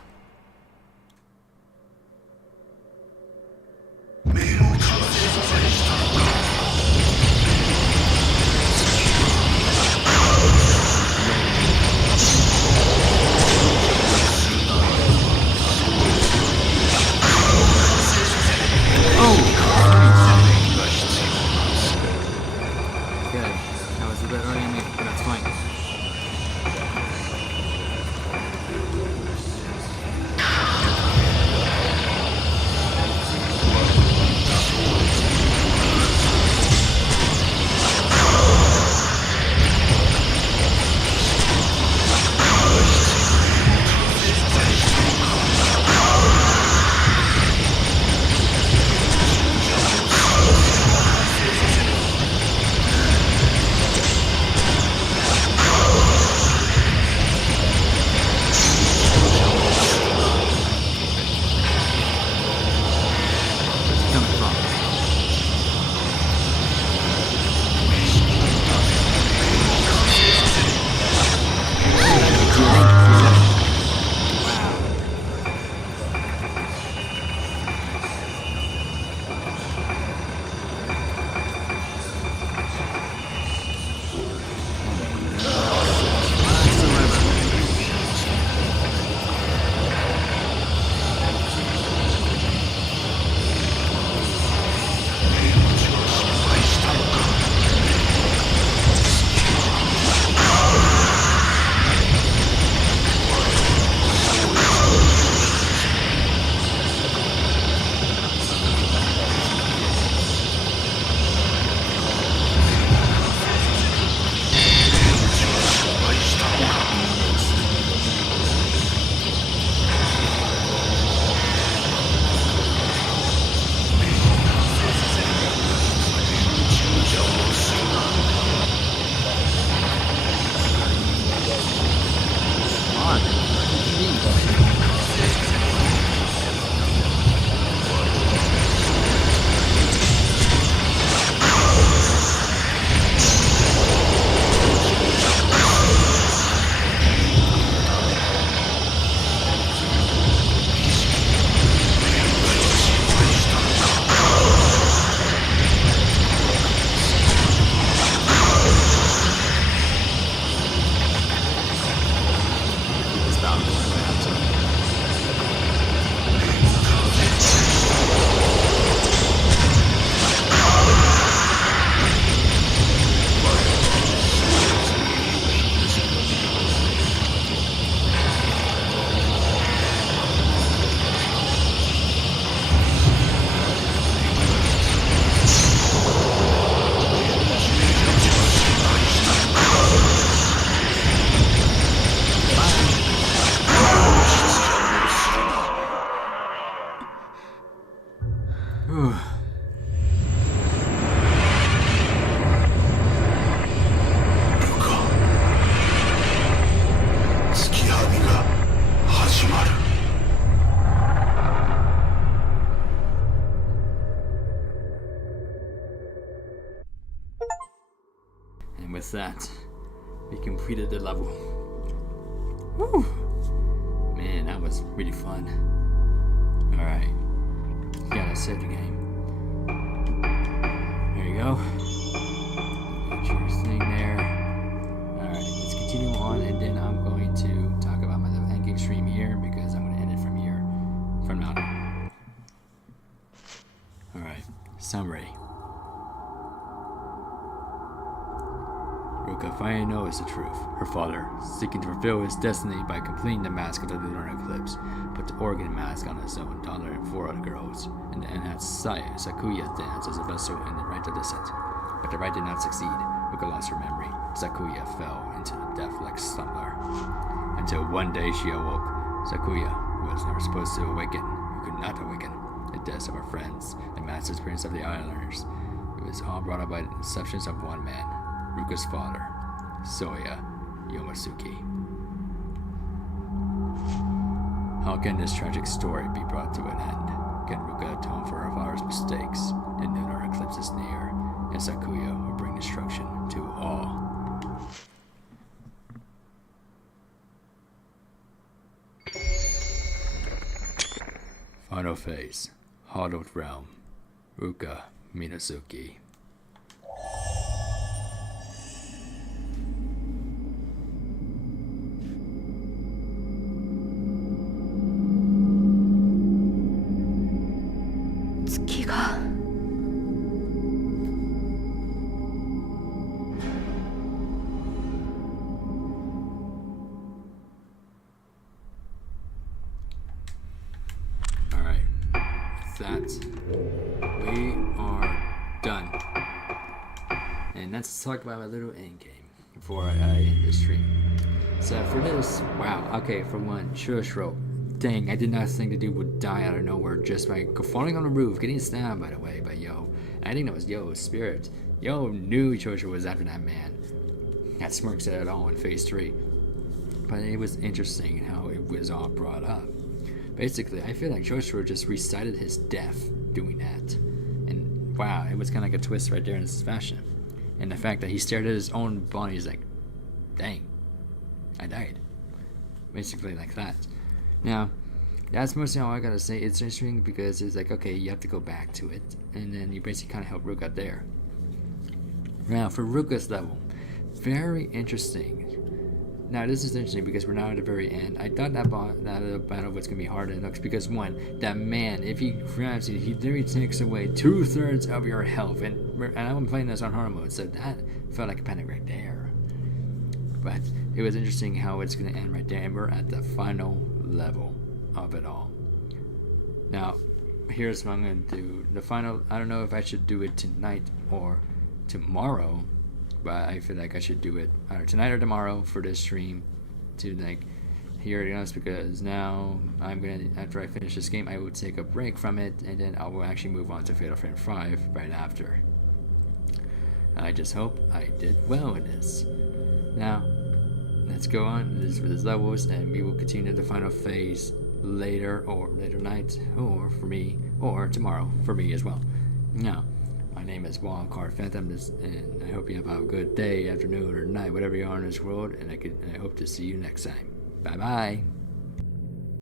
月旅が始まる。 And with that, we completed the level. Woo! Man, that was really fun. Alright. You gotta save the game. There you go. Get your thing there. Alright, let's continue on, and then I'm going to talk about my endgame stream here because I'm going to end it from here, from now on. Alright, summary. Ruka finally knows the truth. Her father, seeking to fulfill his destiny by completing the mask of the Lunar Eclipse, put the organ mask on his own daughter and 4 other girls, and then had Sakuya dance as a vessel in the rite of descent. But the rite did not succeed. Ruka lost her memory. Sakuya fell into the death-like slumber. Until one day she awoke. Sakuya, who was never supposed to awaken, who could not awaken, the deaths of her friends, the master spirits of the islanders. It was all brought about by the deceptions of one man, Ruka's father, Soya Yomasuke. How can this tragic story be brought to an end? Can Ruka atone for her father's mistakes? The Lunar Eclipse is near, and Sakuya will bring destruction to all. Final phase. Hollowed Realm. Ruka Minazuki. Alright. That we are done. And let's talk about my little end game before I end this stream. So for this, wow, okay, for one, Shushro. Dang, I did not think the dude would die out of nowhere just by falling on the roof, getting stabbed, by the way, by Yo. And I think that was Yo's spirit. Yo knew Shushro was after that man. That Smirk said it all in phase 3. But it was interesting how it was all brought up. Basically, I feel like Shushro just recited his death doing that. And wow, it was kind of like a twist right there in this fashion. And the fact that he stared at his own body, he's like, dang, I died. Basically like that. Now, that's mostly all I gotta say. It's interesting because it's like, okay, you have to go back to it. And then you basically kind of help Ruka there. Now, for Ruka's level, very interesting. Now, this is interesting because we're now at the very end. I thought that battle was going to be hard enough because, one, that man, if he grabs you, he literally takes away 2/3 of your health. And I'm playing this on hard mode, so that felt like a panic right there. But it was interesting how it's going to end right there, and we're at the final level of it all. Now, here's what I'm going to do. The final, I don't know if I should do it tonight or tomorrow, but I feel like I should do it either tonight or tomorrow for this stream to like hear it else, because now I'm gonna, after I finish this game, I will take a break from it and then I will actually move on to Fatal Frame 5 right after. I just hope I did well in this. Now, let's go on with these levels and we will continue the final phase later night, or for me, or tomorrow for me as well. Now, my name is Wildcard Phantom, and I hope you have a good day, afternoon, or night, whatever you are in this world, and I hope to see you next time. Bye-bye.